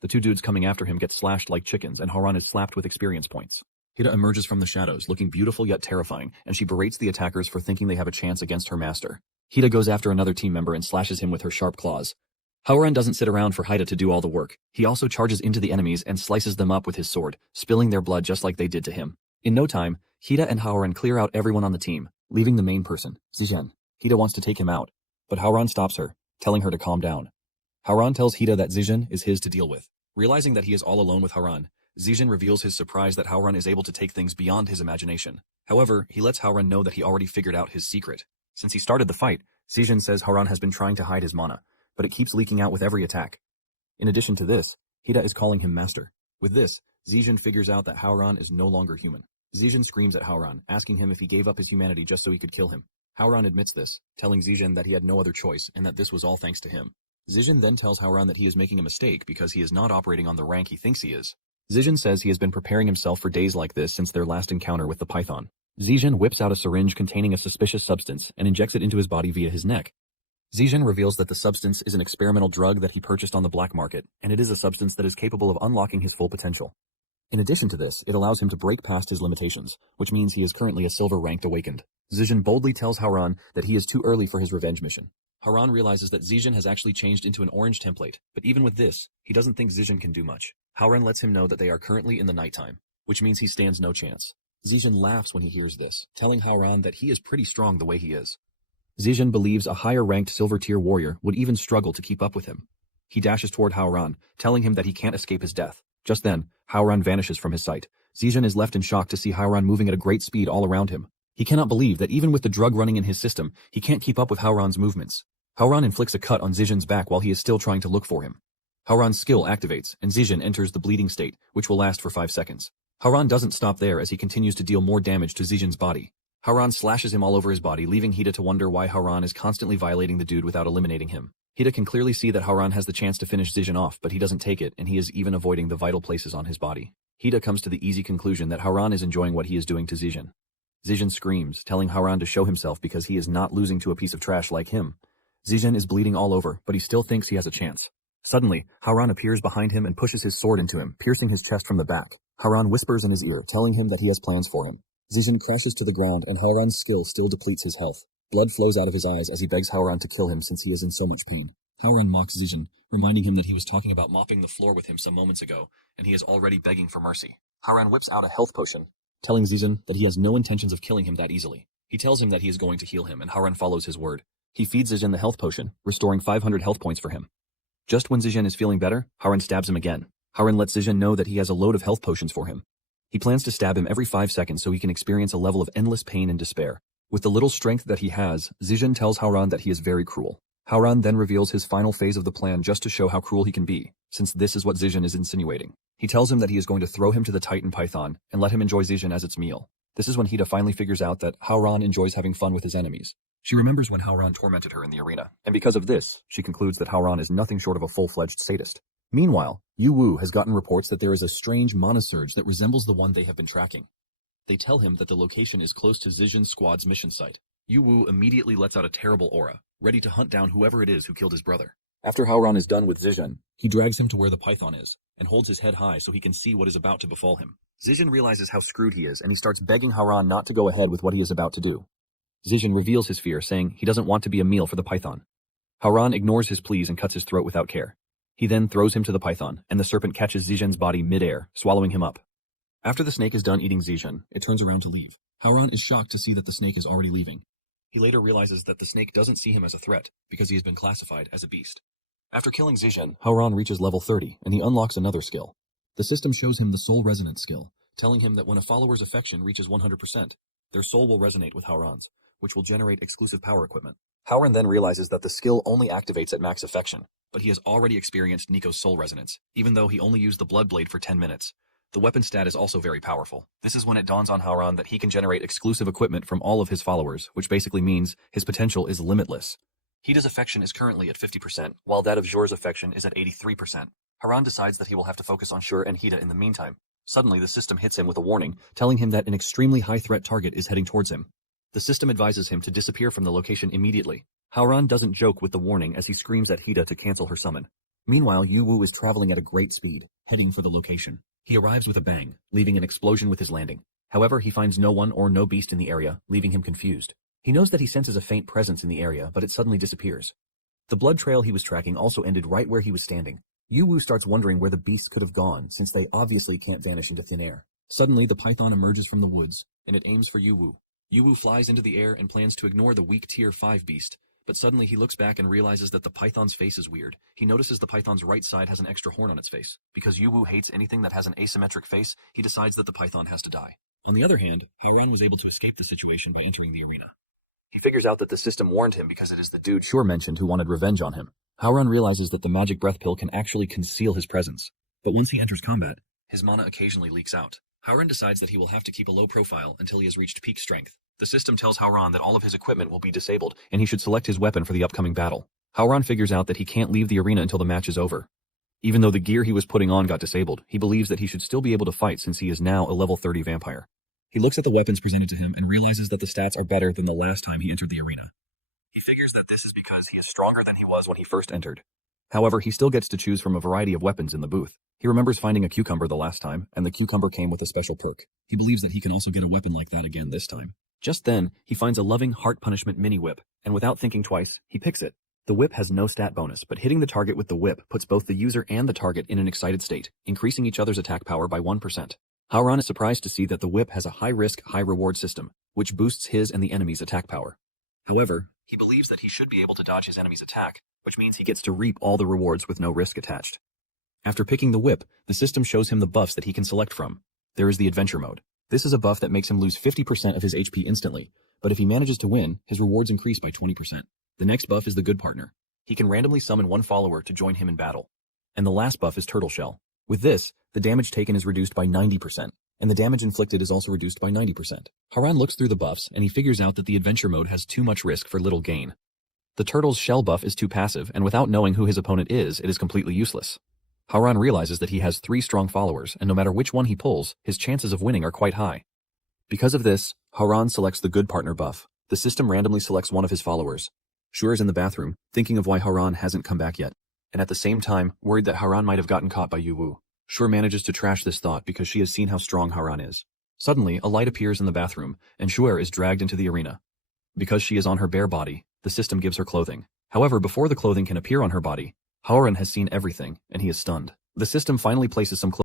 The two dudes coming after him get slashed like chickens, and Haran is slapped with experience points. Hida emerges from the shadows, looking beautiful yet terrifying, and she berates the attackers for thinking they have a chance against her master. Hida goes after another team member and slashes him with her sharp claws. Haran doesn't sit around for Hida to do all the work. He also charges into the enemies and slices them up with his sword, spilling their blood just like they did to him. In no time, Hida and Haran clear out everyone on the team, leaving the main person, Zijin. Hida wants to take him out, but Haran stops her, telling her to calm down. Haran tells Hida that Zijin is his to deal with. Realizing that he is all alone with Haran, Zijin reveals his surprise that Haran is able to take things beyond his imagination. However, he lets Haran know that he already figured out his secret. Since he started the fight, Zijin says Haran has been trying to hide his mana, but it keeps leaking out with every attack. In addition to this, Hida is calling him master. With this, Zijin figures out that Haran is no longer human. Zijin screams at Haran, asking him if he gave up his humanity just so he could kill him. Haran admits this, telling Zijin that he had no other choice and that this was all thanks to him. Zijin then tells Haran that he is making a mistake because he is not operating on the rank he thinks he is. Zijin says he has been preparing himself for days like this since their last encounter with the python. Zijin whips out a syringe containing a suspicious substance and injects it into his body via his neck. Zijin reveals that the substance is an experimental drug that he purchased on the black market, and it is a substance that is capable of unlocking his full potential. In addition to this, it allows him to break past his limitations, which means he is currently a silver-ranked awakened. Zijin boldly tells Haran that he is too early for his revenge mission. Haran realizes that Zijin has actually changed into an orange template, but even with this, he doesn't think Zijin can do much. Haran lets him know that they are currently in the nighttime, which means he stands no chance. Zijin laughs when he hears this, telling Haran that he is pretty strong the way he is. Zijin believes a higher-ranked silver-tier warrior would even struggle to keep up with him. He dashes toward Haran, telling him that he can't escape his death. Just then, Haran vanishes from his sight. Zijin is left in shock to see Haran moving at a great speed all around him. He cannot believe that even with the drug running in his system, he can't keep up with Haran's movements. Haran inflicts a cut on Zijin's back while he is still trying to look for him. Haran's skill activates, and Zijin enters the bleeding state, which will last for 5 seconds. Haran doesn't stop there as he continues to deal more damage to Zijin's body. Haran slashes him all over his body, leaving Hida to wonder why Haran is constantly violating the dude without eliminating him. Hida can clearly see that Haran has the chance to finish Zijin off, but he doesn't take it, and he is even avoiding the vital places on his body. Hida comes to the easy conclusion that Haran is enjoying what he is doing to Zijin. Zijin screams, telling Haran to show himself because he is not losing to a piece of trash like him. Zijin is bleeding all over, but he still thinks he has a chance. Suddenly, Haran appears behind him and pushes his sword into him, piercing his chest from the back. Haran whispers in his ear, telling him that he has plans for him. Zijin crashes to the ground, and Haran's skill still depletes his health. Blood flows out of his eyes as he begs Haran to kill him since he is in so much pain. Haran mocks Zijin, reminding him that he was talking about mopping the floor with him some moments ago, and he is already begging for mercy. Haran whips out a health potion, telling Zijin that he has no intentions of killing him that easily. He tells him that he is going to heal him, and Haran follows his word. He feeds Zijin the health potion, restoring 500 health points for him. Just when Zijin is feeling better, Haran stabs him again. Haran lets Zijin know that he has a load of health potions for him. He plans to stab him every 5 seconds so he can experience a level of endless pain and despair. With the little strength that he has, Zijin tells Haran that he is very cruel. Haran then reveals his final phase of the plan just to show how cruel he can be, since this is what Zijin is insinuating. He tells him that he is going to throw him to the Titan Python and let him enjoy Zijin as its meal. This is when Hida finally figures out that Haran enjoys having fun with his enemies. She remembers when Haran tormented her in the arena, and because of this, she concludes that Haran is nothing short of a full-fledged sadist. Meanwhile, Yu Wu has gotten reports that there is a strange mana surge that resembles the one they have been tracking. They tell him that the location is close to Zijin's squad's mission site. Yu Wu immediately lets out a terrible aura, ready to hunt down whoever it is who killed his brother. After Howran is done with Zijin, he drags him to where the python is, and holds his head high so he can see what is about to befall him. Zijin realizes how screwed he is, and he starts begging Howran not to go ahead with what he is about to do. Zijin reveals his fear, saying he doesn't want to be a meal for the python. Howran ignores his pleas and cuts his throat without care. He then throws him to the python, and the serpent catches Zijin's body mid-air, swallowing him up. After the snake is done eating Zijin, it turns around to leave. Howran is shocked to see that the snake is already leaving. He later realizes that the snake doesn't see him as a threat, because he has been classified as a beast. After killing Zijin, Howran reaches level 30, and he unlocks another skill. The system shows him the soul resonance skill, telling him that when a follower's affection reaches 100%, their soul will resonate with Howran's, which will generate exclusive power equipment. Howran then realizes that the skill only activates at max affection, but he has already experienced Nico's soul resonance, even though he only used the blood blade for 10 minutes. The weapon stat is also very powerful. This is when it dawns on Howran that he can generate exclusive equipment from all of his followers, which basically means his potential is limitless. Hida's affection is currently at 50%, while that of Zhor's affection is at 83%. Howran decides that he will have to focus on Zhor and Hida in the meantime. Suddenly, the system hits him with a warning, telling him that an extremely high-threat target is heading towards him. The system advises him to disappear from the location immediately. Howran doesn't joke with the warning as he screams at Hida to cancel her summon. Meanwhile, Yuwu is traveling at a great speed, heading for the location. He arrives with a bang, leaving an explosion with his landing. However, he finds no one or no beast in the area, leaving him confused. He knows that he senses a faint presence in the area, but it suddenly disappears. The blood trail he was tracking also ended right where he was standing. Yuwu starts wondering where the beasts could have gone, since they obviously can't vanish into thin air. Suddenly, the python emerges from the woods, and it aims for Yuwu. Yuwu flies into the air and plans to ignore the weak Tier 5 beast, but suddenly he looks back and realizes that the python's face is weird. He notices the python's right side has an extra horn on its face. Because Yuwu hates anything that has an asymmetric face, he decides that the python has to die. On the other hand, Howran was able to escape the situation by entering the arena. He figures out that the system warned him because it is the dude Zhor mentioned who wanted revenge on him. Howran realizes that the magic breath pill can actually conceal his presence. But once he enters combat, his mana occasionally leaks out. Howran decides that he will have to keep a low profile until he has reached peak strength. The system tells Howran that all of his equipment will be disabled, and he should select his weapon for the upcoming battle. Howran figures out that he can't leave the arena until the match is over. Even though the gear he was putting on got disabled, he believes that he should still be able to fight since he is now a level 30 vampire. He looks at the weapons presented to him and realizes that the stats are better than the last time he entered the arena. He figures that this is because he is stronger than he was when he first entered. However, he still gets to choose from a variety of weapons in the booth. He remembers finding a cucumber the last time, and the cucumber came with a special perk. He believes that he can also get a weapon like that again this time. Just then, he finds a loving heart punishment mini whip, and without thinking twice, he picks it. The whip has no stat bonus, but hitting the target with the whip puts both the user and the target in an excited state, increasing each other's attack power by 1%. Howran is surprised to see that the whip has a high-risk, high-reward system, which boosts his and the enemy's attack power. However, he believes that he should be able to dodge his enemy's attack, which means he gets to reap all the rewards with no risk attached. After picking the whip, the system shows him the buffs that he can select from. There is the adventure mode. This is a buff that makes him lose 50% of his HP instantly, but if he manages to win, his rewards increase by 20%. The next buff is the good partner. He can randomly summon one follower to join him in battle. And the last buff is turtle shell. With this, the damage taken is reduced by 90%, and the damage inflicted is also reduced by 90%. Howran looks through the buffs, and he figures out that the adventure mode has too much risk for little gain. The turtle's shell buff is too passive, and without knowing who his opponent is, it is completely useless. Howran realizes that he has 3 strong followers, and no matter which one he pulls, his chances of winning are quite high. Because of this, Howran selects the good partner buff. The system randomly selects one of his followers. Zhor is in the bathroom, thinking of why Howran hasn't come back yet, and at the same time, worried that Howran might have gotten caught by Yuwu. Zhor manages to trash this thought because she has seen how strong Howran is. Suddenly, a light appears in the bathroom, and Zhor is dragged into the arena. Because she is on her bare body, the system gives her clothing. However, before the clothing can appear on her body, Howran has seen everything, and he is stunned. The system finally places some clothing